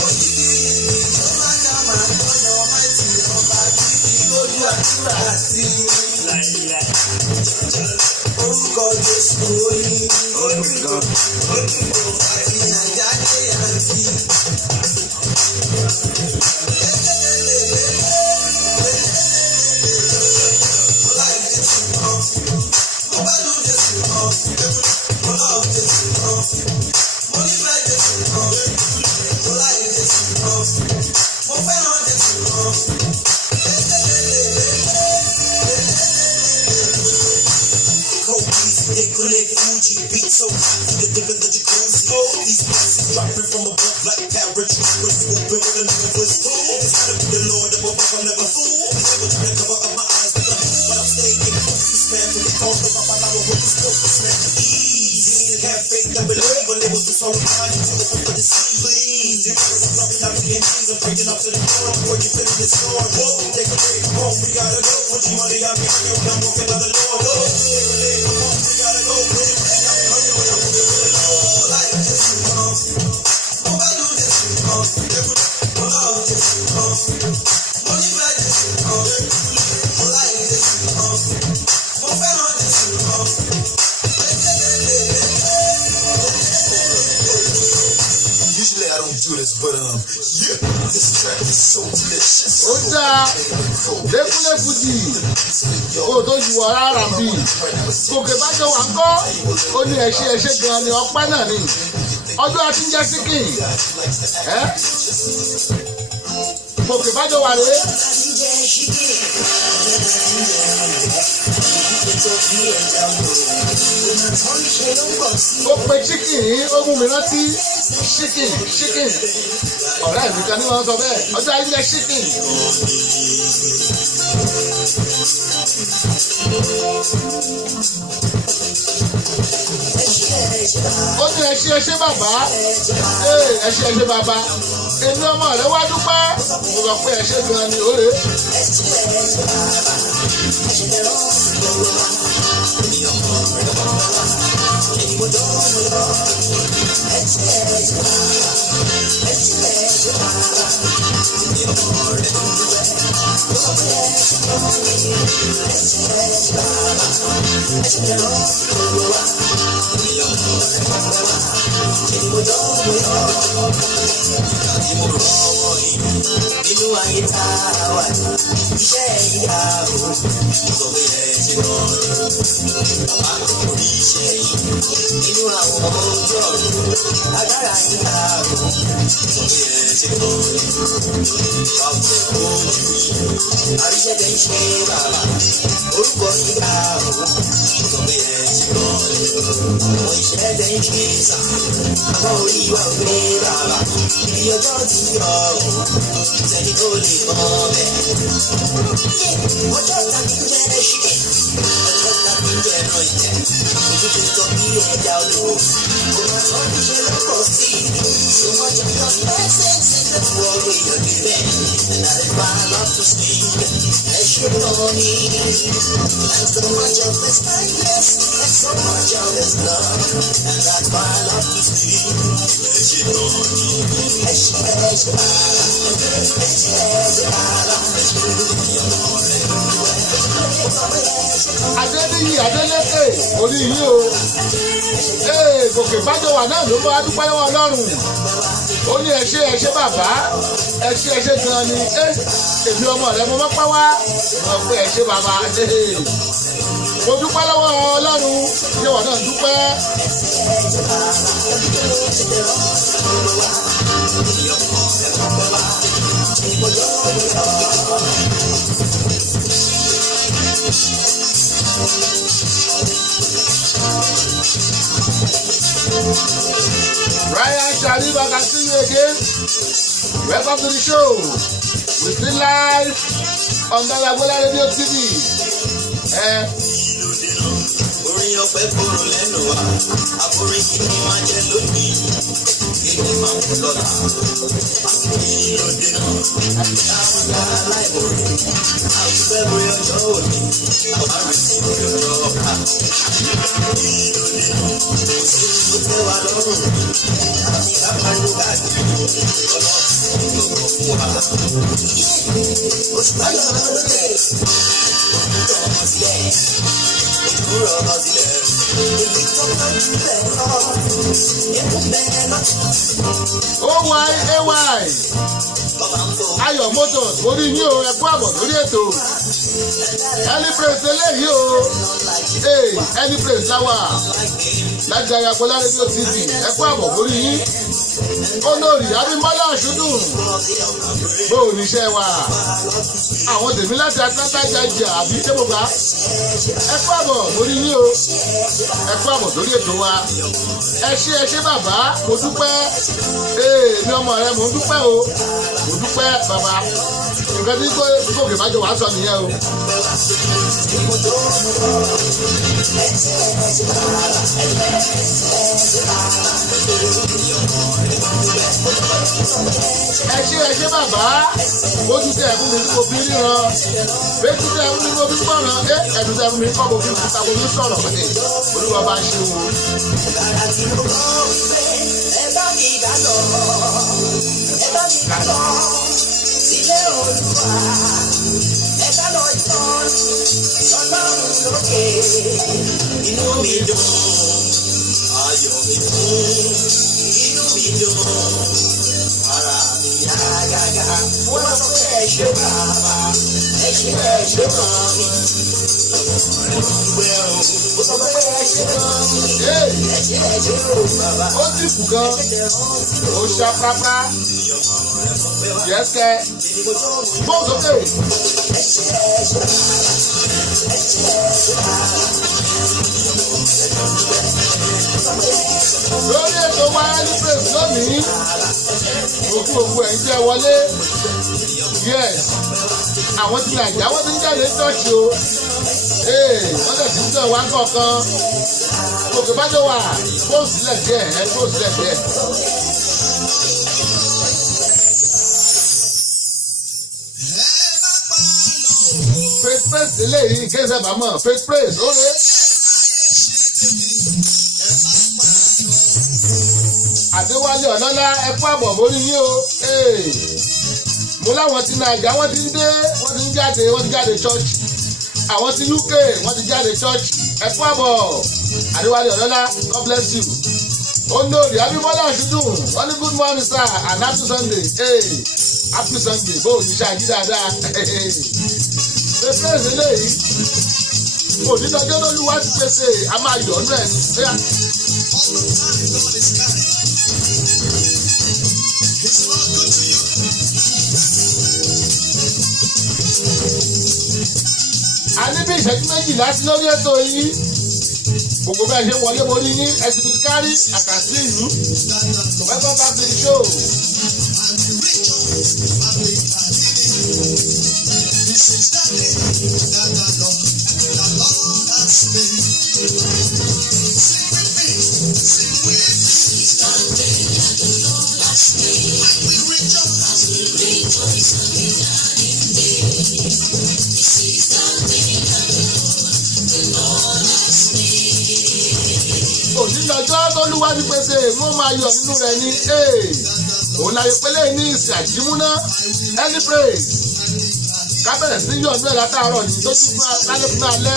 Òjijì ìbí tó bá ká máa tọ́jú ọmọ ìtì ọba tí lójú àdúrà sí. Orúkọ Jésù oyin. Orúkọ àti àjáde àǹtí. They collect Fuji beat so hot, you can live in the jacuzzi. These beats dropping from above like paratroopers. Open with a nigga was full. It's gotta be the Lord above, I'm never fool. Never try to cover up my eyes, but I'm staying in focus, man. For the cause of my life, with this focus, man. Easy, have faith, I believe, but it was the soul of mine. You took it for the sea, please. You never was loving out the MCs, I'm breaking up to the floor. Before you finish the storm, whoa, take a break, home, we gotta go. Put your money out, me, I'm walking on the Lord, whoa. Take a break, home, we gotta go. Put it back out, hurry, like this, usually I don't do this, but yeah, this track is so delicious. ó dáa lékúlékúdì kó tó ju ọ̀rá rà bí gòkè bá jọ wà ń kọ́ ó ní ẹ̀ṣẹ̀ gan ni ọpẹ́ náà ni ọdún àti ń jẹ́ síkìn gòkè bá jọ wà rèé. ó pe chicken yìí ó mú mi rántí chicken ọ̀rẹ́ mi kan ní wọ́n sọ bẹ́ẹ̀ ọjọ́ ayé jẹ́ chicken. ó ní ẹṣẹ́ bàbá ẹṣẹ́ bàbá èmi ọmọ rẹ wá dúpẹ́ mo rọ pé ẹṣẹ́ gan ni ó rè é. Nínú ayé tá a wà, iṣẹ́ ìyá o, sọ pé ẹ ti rọ̀ bàbá kò rí iṣẹ́ yìí. Nínú àwọn ọmọ ojú ọ̀run, agbára ìyá o, sọ pé ẹ ti rọ̀ ọ̀pẹ̀ ojú yìí. Àríṣẹ́ tẹ̀ ń ṣe bàbá, orúkọ ìyá o, sọ pé ẹ ti rọ̀ àwọn ìṣẹ́ tẹ̀ ń ṣe sà. Àbọ̀ orí wa ò gbé bàbá, ibi ọjọ́ ti yọ o. Sẹ́ni tó lè mọ bẹ́ẹ̀. Ọjọ́ tàbí jẹ́ ẹṣin, ọjọ́ tàbí jẹ́ ẹran ìjẹ́. Ojú tó tọ́ bí ẹja olówó. Kò máa tọ́ ní ṣe lọ́pọ̀ sí i. So much of your presence in the world we are given. And that is why I love to speak. Ẹṣin lọ ní. And so much of this kindness. And so much of this love. And that's why I love to speak. Ẹṣin lọ ní. Ẹṣin Adéníyì Adélékè orí yìí o gòkè bájọ wà náà ló bá dúpẹ́ lọ́wọ́ Ọlọ́run ó ní ẹṣẹ́ bàbá ẹṣẹ́ gan ni èmi ọmọ rẹ mo mọ́pẹ́ wá wọ́n pé ẹṣẹ́ bàbá mo dúpẹ́ lọ́wọ́ Ọlọ́run ṣé wọ́n náà dúpẹ́. Ryan Shariff, I can see you again. Welcome to the show. We still live on Dayagbola Radio TV. Orin ọpẹ́ kúrò lẹ́nu wa, àforíjì ni máa jẹ lónìí, èdè máa ń lọ́la. Ìlòdì náà, àwọn ọ̀gá aláìmọ̀ràn, àwùjọ bẹ̀rẹ̀ ọjọ́ òní, àwọn àrùn ìrọ̀lọ́ ọ̀ka. Ìlòdì náà, kò sí ìlú tẹ́ wa lọ́rùn, àti kápánu káàkiri, ọlọ́run ló kọ̀ fún wa. Oṣù báyọ̀ lókè, òkúta ọmọ sílẹ̀. OYAY Ayọ̀ Motors orí yín o ẹ̀kú àbọ̀ lórí ètò Anypraise eléyìí o Anypraise láwà láti Dayagbola Radio TV ẹ̀kú àbọ̀ lórí yín olórí Abímbọ́lá Ọ̀ṣúndùn bó o níṣẹ́ wa àwọn tèmi láti Atlanta Georgia àbí ṣé mo gbà ẹ kú àbọ̀ lórí yín o ẹ kú àbọ̀ lórí ètò wa ẹ ṣé bàbá mo dúpẹ́ mi ọmọ rẹ mo dúpẹ́ o mo dúpẹ́ bàbá nǹkan tí gòkè bá jọ wàá sọ nìyẹn o. ẹ ṣé bàbá ojú tẹ ẹ̀fún mi kò fi ríran bẹ́ẹ̀ni tẹ ẹ̀fún mi kò fi gbọ́ràn ẹ̀dùn tẹ ẹ̀fún mi kọ́ kò fi kúta kò fi sọ̀rọ̀ olúwa bá ṣe wò. ẹ bá mi dá lọ ilé Olúwa ẹ bá lọ tán Ọlọ́run lókè inú mi dùn ayọ̀ mi kún inú mi dùn ara mi yá gágá wọ́n sọ pé ẹ ṣé bàbá ẹ ṣé kan mi ó sọ pé ẹ ṣé kan mi ẹ ṣé bàbá ó ti kù gan ó ṣá pápá yẹsẹ gbọ́n sókè. lórí ètò wáyé praise lónìí òkú ẹ̀ ń jẹ́ wọlé yes àwọn tí nàìjíríà wọ́n ti ń jáde ṣọ́ọ̀ṣì o wọ́n lè ti ń tẹ̀ wá kọ̀ọ̀kan òkè bá jọ wà kó sílẹ̀ díẹ̀. Faith praise eléyìí kí ẹ sábà mọ̀ faith praise ó rè. Adéwálé Ọlọ́lá ẹ kú àbọ̀ mórí yín o. Mo láwọn ti Nàìjíríà wọ́n ti ń dé wọ́n ti jáde church. Àwọn ti UK wọ́n ti jáde church. Ẹ kú àbọ̀ Adéwálé Ọlọ́lá God bless you. Olórí Abímbọ́lá Ọ̀ṣúndùn wọ́n ní good morning sir and happy Sunday. Happy Sunday bó o ní ṣáàjì dáadáa. Pèsè eléyìí onídàájọ́ lóluwà ti pèsè a máa yọ̀ ọ́nú ẹ̀ ní. a ní bí ìṣẹ́jú méjìlá sí lórí ètò yìí gbogbo bẹ́ẹ̀ ṣe wọlé borí yín ẹ̀sìn ti kárí àkàsí ìlú welcome back to the show. Ònílọ́jọ́ tólúwa ti pèsè wọ́n máa yọ̀ nínú rẹ̀ ní òun láyé pẹ́lẹ́ ní ìsìn àjímúná early praise kábẹ̀rẹ̀ sí yọ̀ nínú ẹ̀ látàárọ̀ ní tó tún lálẹ́ fún alẹ́.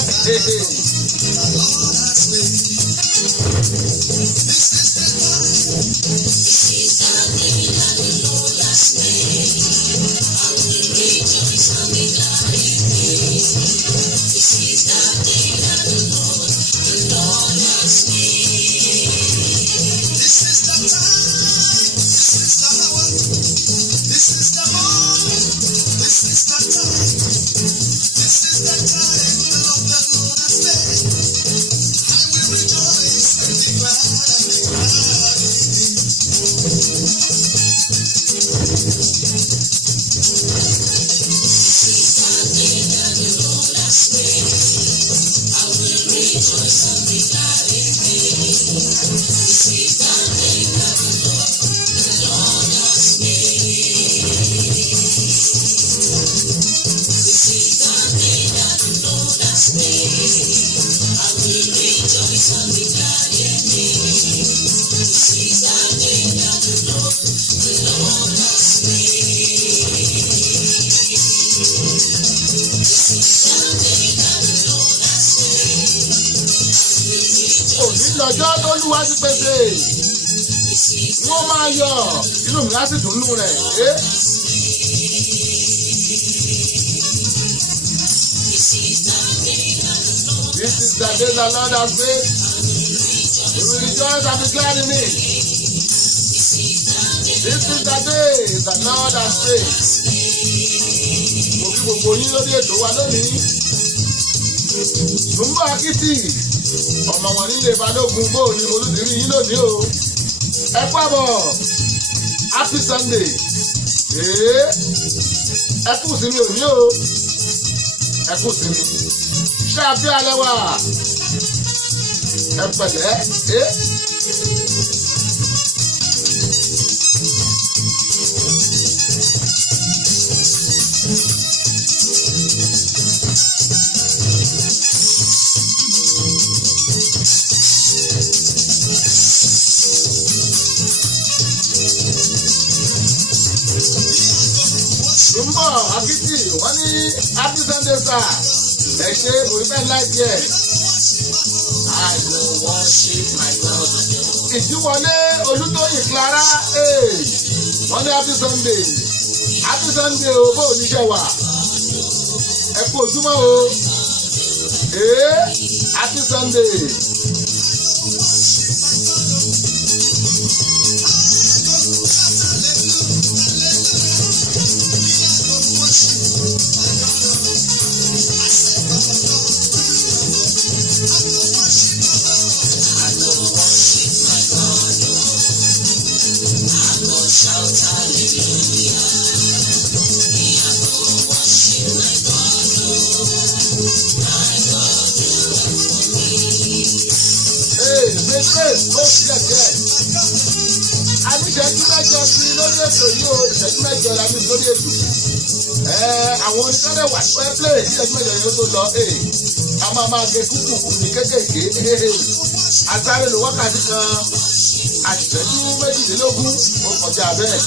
Ònílọ́jọ́ tólúwa ti pèsè wọ́n máa yọ̀ inú mi láti dùn nù rẹ̀. This is the day the Lord has made. We will rejoice and be glad in it. This is the day the Lord has made. Mo kí gbogbo yín lórí ètò wa lónìí. Sùnbọ̀ Akítì, ọmọ wọn nílé Balógun bóò ni olùdírí yín lónìí o. Ẹ pàbọ̀, happy Sunday. Ẹ kú sí mi òní o. Ẹ kú sí mi. Ṣé àbí alẹ́ wà? Ẹ pẹ̀lẹ́. Sùnbọ̀ Akítì, wọ́n ní happy Sunday sir. Ẹ ṣe òrìbẹ́ láìpẹ́ ẹ̀. I will worship my God. Ìjíwọlé Olútóyìn Clara, wọ́n ní happy Sunday. Happy Sunday o, bó oníṣẹ́ wà. Ẹ kú ojúmọ́ o. Happy Sunday. Ìṣẹ́jú mẹ́jọ sí lórí ètò yìí o, ìṣẹ́jú mẹ́jọ la ní lórí ètò. Àwọn oníkẹ́lẹ́ wà tó ẹ play ìṣẹ́jú mẹ́jọ yóò tó lọ. A máa gé kúkú ní kékèké. Àsáré lò wákàtí kan àṣìṣẹ́jú méjìlélógún ó kọjá bẹ́ẹ̀.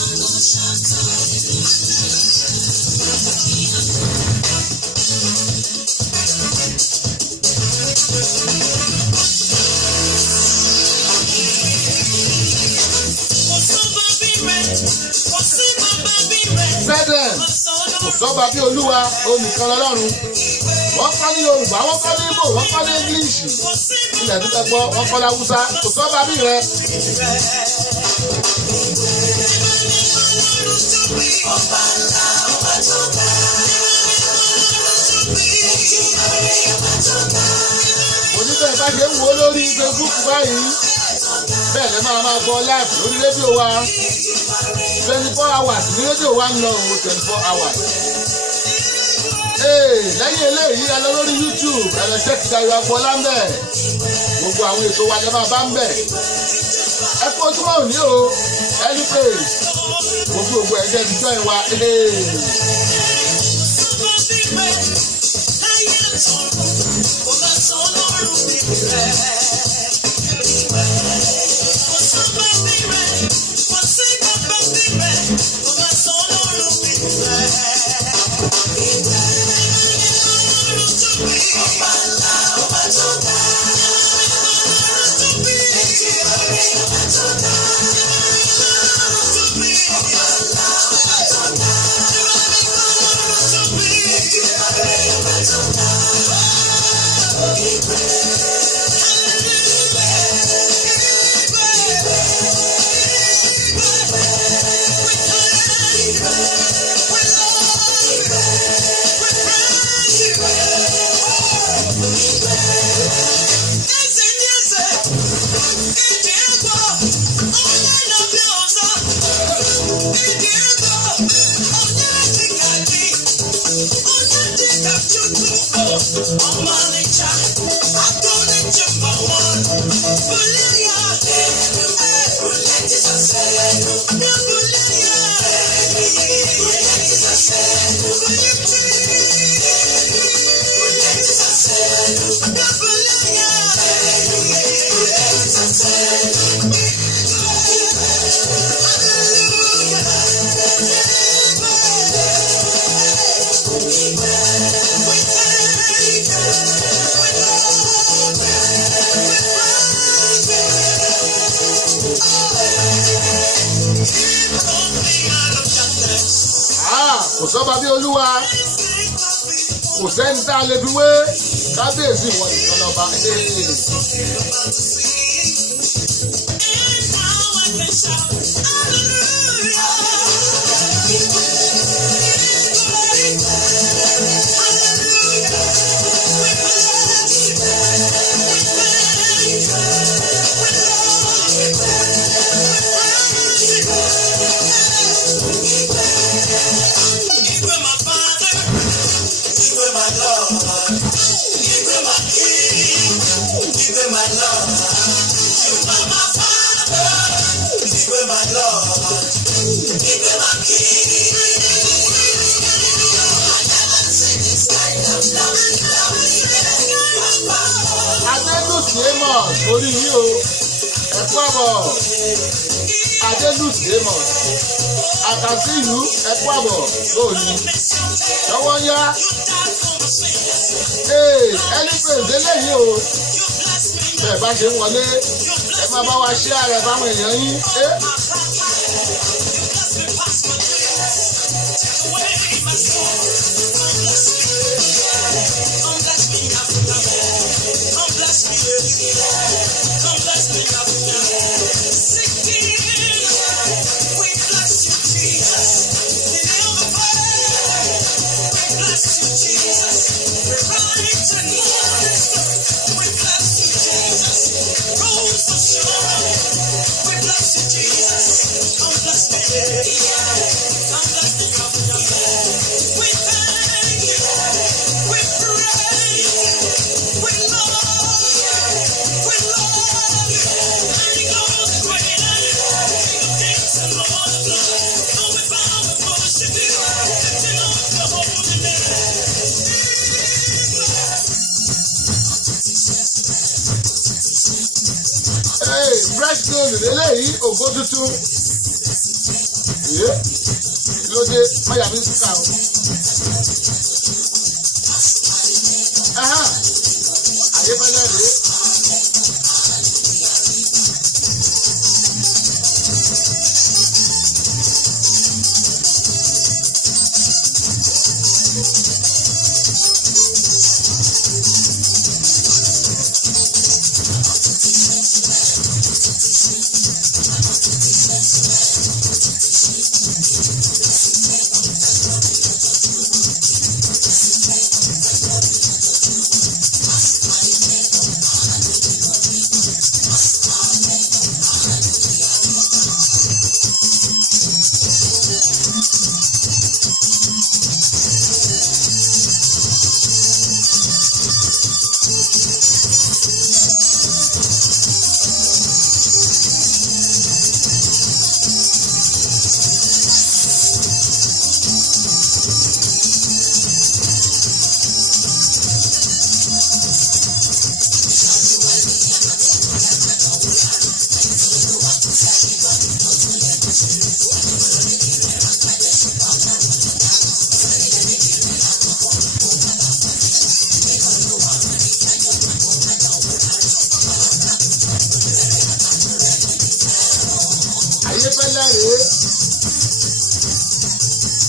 Bẹ́ẹ̀ kò sọ́ba bí Olúwa olùkan lọ́lọ́run. Wọ́n kọ́ ní Yorùbá, wọ́n kọ́ ní Ìgbò, wọ́n kọ́ ní English. Ilẹ̀ tó tẹ́ gbọ́, wọ́n kọ́ láwùsá. Kò sọ́ba bí rẹ. Oníbẹ̀ bá ṣe ń wo lórí Facebook báyìí. Bẹ́ẹ̀ lẹ́ máa gbọ́ live lórí rédíò wa. 24 hours ní rédíò wa ń lọ o 24 hours. Lẹ́yìn eléyìí ẹ lọ lórí YouTube ẹ lọ check Dayọ̀ Agboola ń bẹ̀. Gbogbo àwọn ètò wa lẹ́ máa bá ń bẹ̀. Ẹ kú ojúmọ́ òní o, any praise. Gbogbo ẹ̀jẹ̀ ti join wa. Kò sọ́ba bí Olúwa, kò sẹ́ni tá a lè fi wé kábíyèsí ìwọ nìkan lọ́ba. where my Lord. You are my Father. This is where my Lord. This is my King. I never seen this kind of love. Adélùsì Amos orí yìí o ẹ̀kú àbọ̀ Adélùsì Amos àkàsí ìlú ẹ̀kú àbọ̀ lónìí lọ́wọ́ yá ẹni pèsè lẹ́yìn o bẹ́ẹ̀ bá ṣe ń wọlé ẹ máa bá wa ṣe ààrẹ báwọn èèyàn yín. Fresh gold lélẹ́yìí ògbó tuntun lóde mọ́yà mi sùkà o. Ayébẹ́lẹ́ rèé. Ayébẹ́lẹ́ rèé.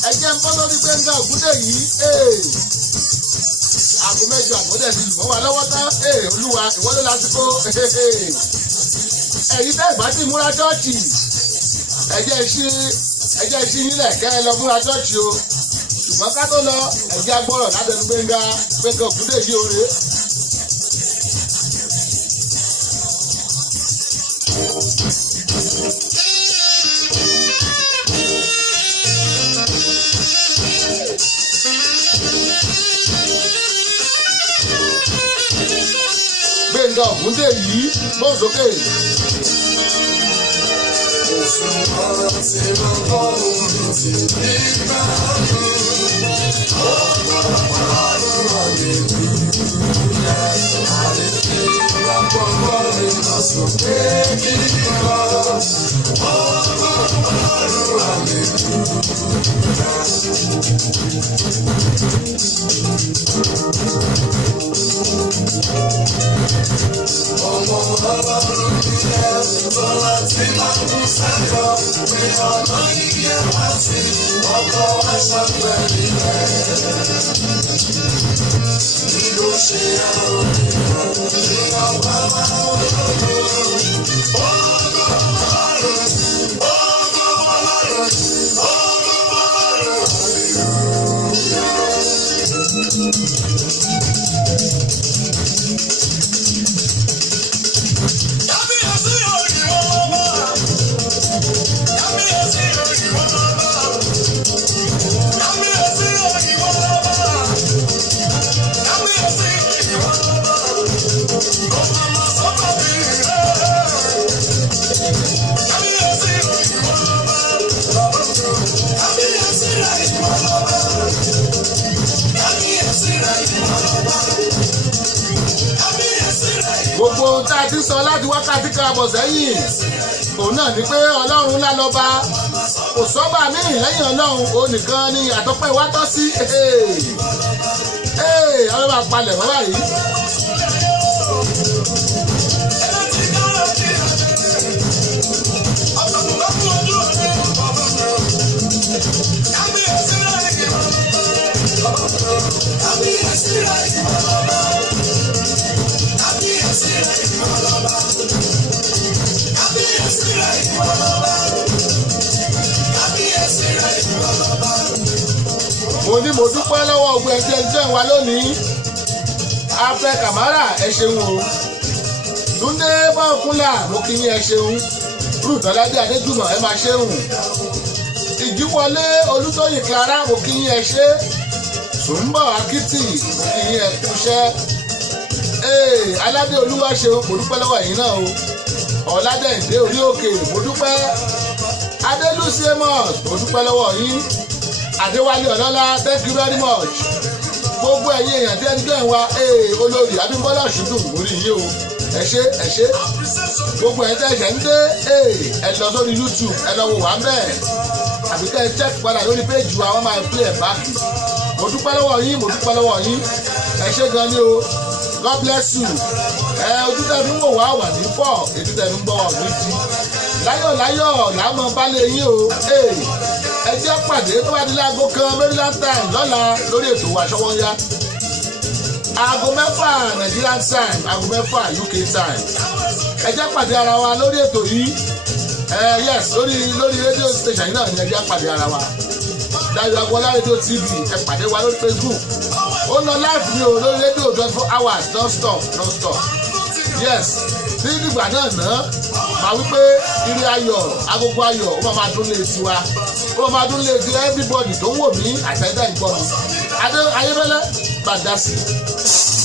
Ẹ jẹ́ ń bọ́ lórí Gbẹ́ngà Ògúndé yìí. Aago mẹ́jọ àbọ̀dẹ̀ ti lù mọ́ wa lọ́wọ́ tán. Olúwa ìwọ́lé lásìkò. Ẹ̀yin tẹ́ ìbá ti múra chọ́ọ̀chì. Ẹ jẹ́ ìṣí nílẹ̀ kẹ́ ẹ lọ múra chọ́ọ̀chì o. Ṣùgbọ́n ká tó lọ ẹ jẹ́ agbọ́rọ̀ látẹnu Gbẹ́ngà Ògúndé yìí o rèé. Gbẹ́ngà Ògúndé yìí gbọ́ sókè. Òṣùwọ̀n tí mo bọ́ omi ti nígbà mi, ọ̀pọ̀lọpọ̀ ọdún àlèkúnlẹ̀, àlèkúnlẹ̀ mọ́rin lọ sókè kíkọ́, ọ̀pọ̀lọpọ̀ ọdún ọmọ ọlọ́run nílẹ̀ bọ́lá tí máa ń sájọ pé ọ̀nà yíyẹ wá sí ọkọ̀ wá sọ́pẹ́ nílẹ̀. Nígbò ṣe àwọn ènìyàn ní ọba máa ń lọ́dọ̀. Ọgọ́ ọlọ́run, ọgọ́ ọlọ́run, ọgọ́ ọlọ́run, hallelujah. gbogbo ohun tá a ti sọ láti wákàtí kan àbọ̀ sẹ́yìn òun náà ni pé ọlọ́run ńlá lọ́ba kò sọ́ba míì lẹ́yìn ọlọ́run òun nìkan ni àtọ́pẹ́ wa tọ́ sí ọlọ́run máa palẹ̀ mọ́ báyìí. mo ní mo dúpẹ́ lọ́wọ́ ogun ẹgbẹ́ ẹgbẹ́ wa lónìí afẹ́ kàmárà ẹ ṣeun o túndé báńkúlà mo kí yín ẹ ṣeun rúdọ̀ládé adéjùmọ̀ ẹ máa ṣeun ìjíwọlé olútóyìn clara mo kí yín ẹ ṣe sùnbọ̀ akitì mo kí yín ẹ kúṣẹ́ aládé olúwa ṣeun mo dúpẹ́ lọ́wọ́ ẹ̀yin náà o ọ̀làdẹ̀ǹdé orí òkè mo dúpẹ́ adélúsí amos mo dúpẹ́ lọ́wọ́ yín adéwálé ọlọ́lá thank you very much gbogbo ẹ̀yin èèyàn tí ẹni gbẹ̀yìn wa olórí abímbọ́lá ṣùdù mórí yìí o ẹ ṣé gbogbo ẹ̀yin tẹ́ ẹ̀ṣẹ̀ ń dé ẹ lọ sórí youtube ẹ lọ wò wá bẹ́ẹ̀ àbí kẹ́ ẹ check padà lórí péjì wa wọ́n máa play ẹ̀ back mo dúpẹ́ lọ́wọ́ yín ẹ ṣé gan ni o god bless you ojú tẹ́ fi ń wò wá wà ní 4 ètò tẹ́ fi ń gbọ́ wà ní 2 láyọ̀ làmọ́ balẹ̀ yín o ẹ jẹ́ pàdé tó bá di láago kan maryland time lọ́la lórí ètò wa Ṣọ́wọ́nyá aago 6 nigerian time aago 6 uk time ẹ jẹ́ pàdé ara wa lórí ètò yìí yes lórí rédíò station yìí náà ni ẹ jẹ́ pàdé ara wa Dayo Agboola rédíò tv ẹ pàdé wa lórí facebook ó lọ live ní o lórí rédíò 24 hours non stop yes ní ìgbà náà máa wípé ire ayọ̀ agogo ayọ̀ ó máa dún lé tiwa ó máa dún lé ti everybody tó ń wò mí àtẹ̀dá ìgbọ́ mi ayébẹ́lẹ́ bá dá sí i.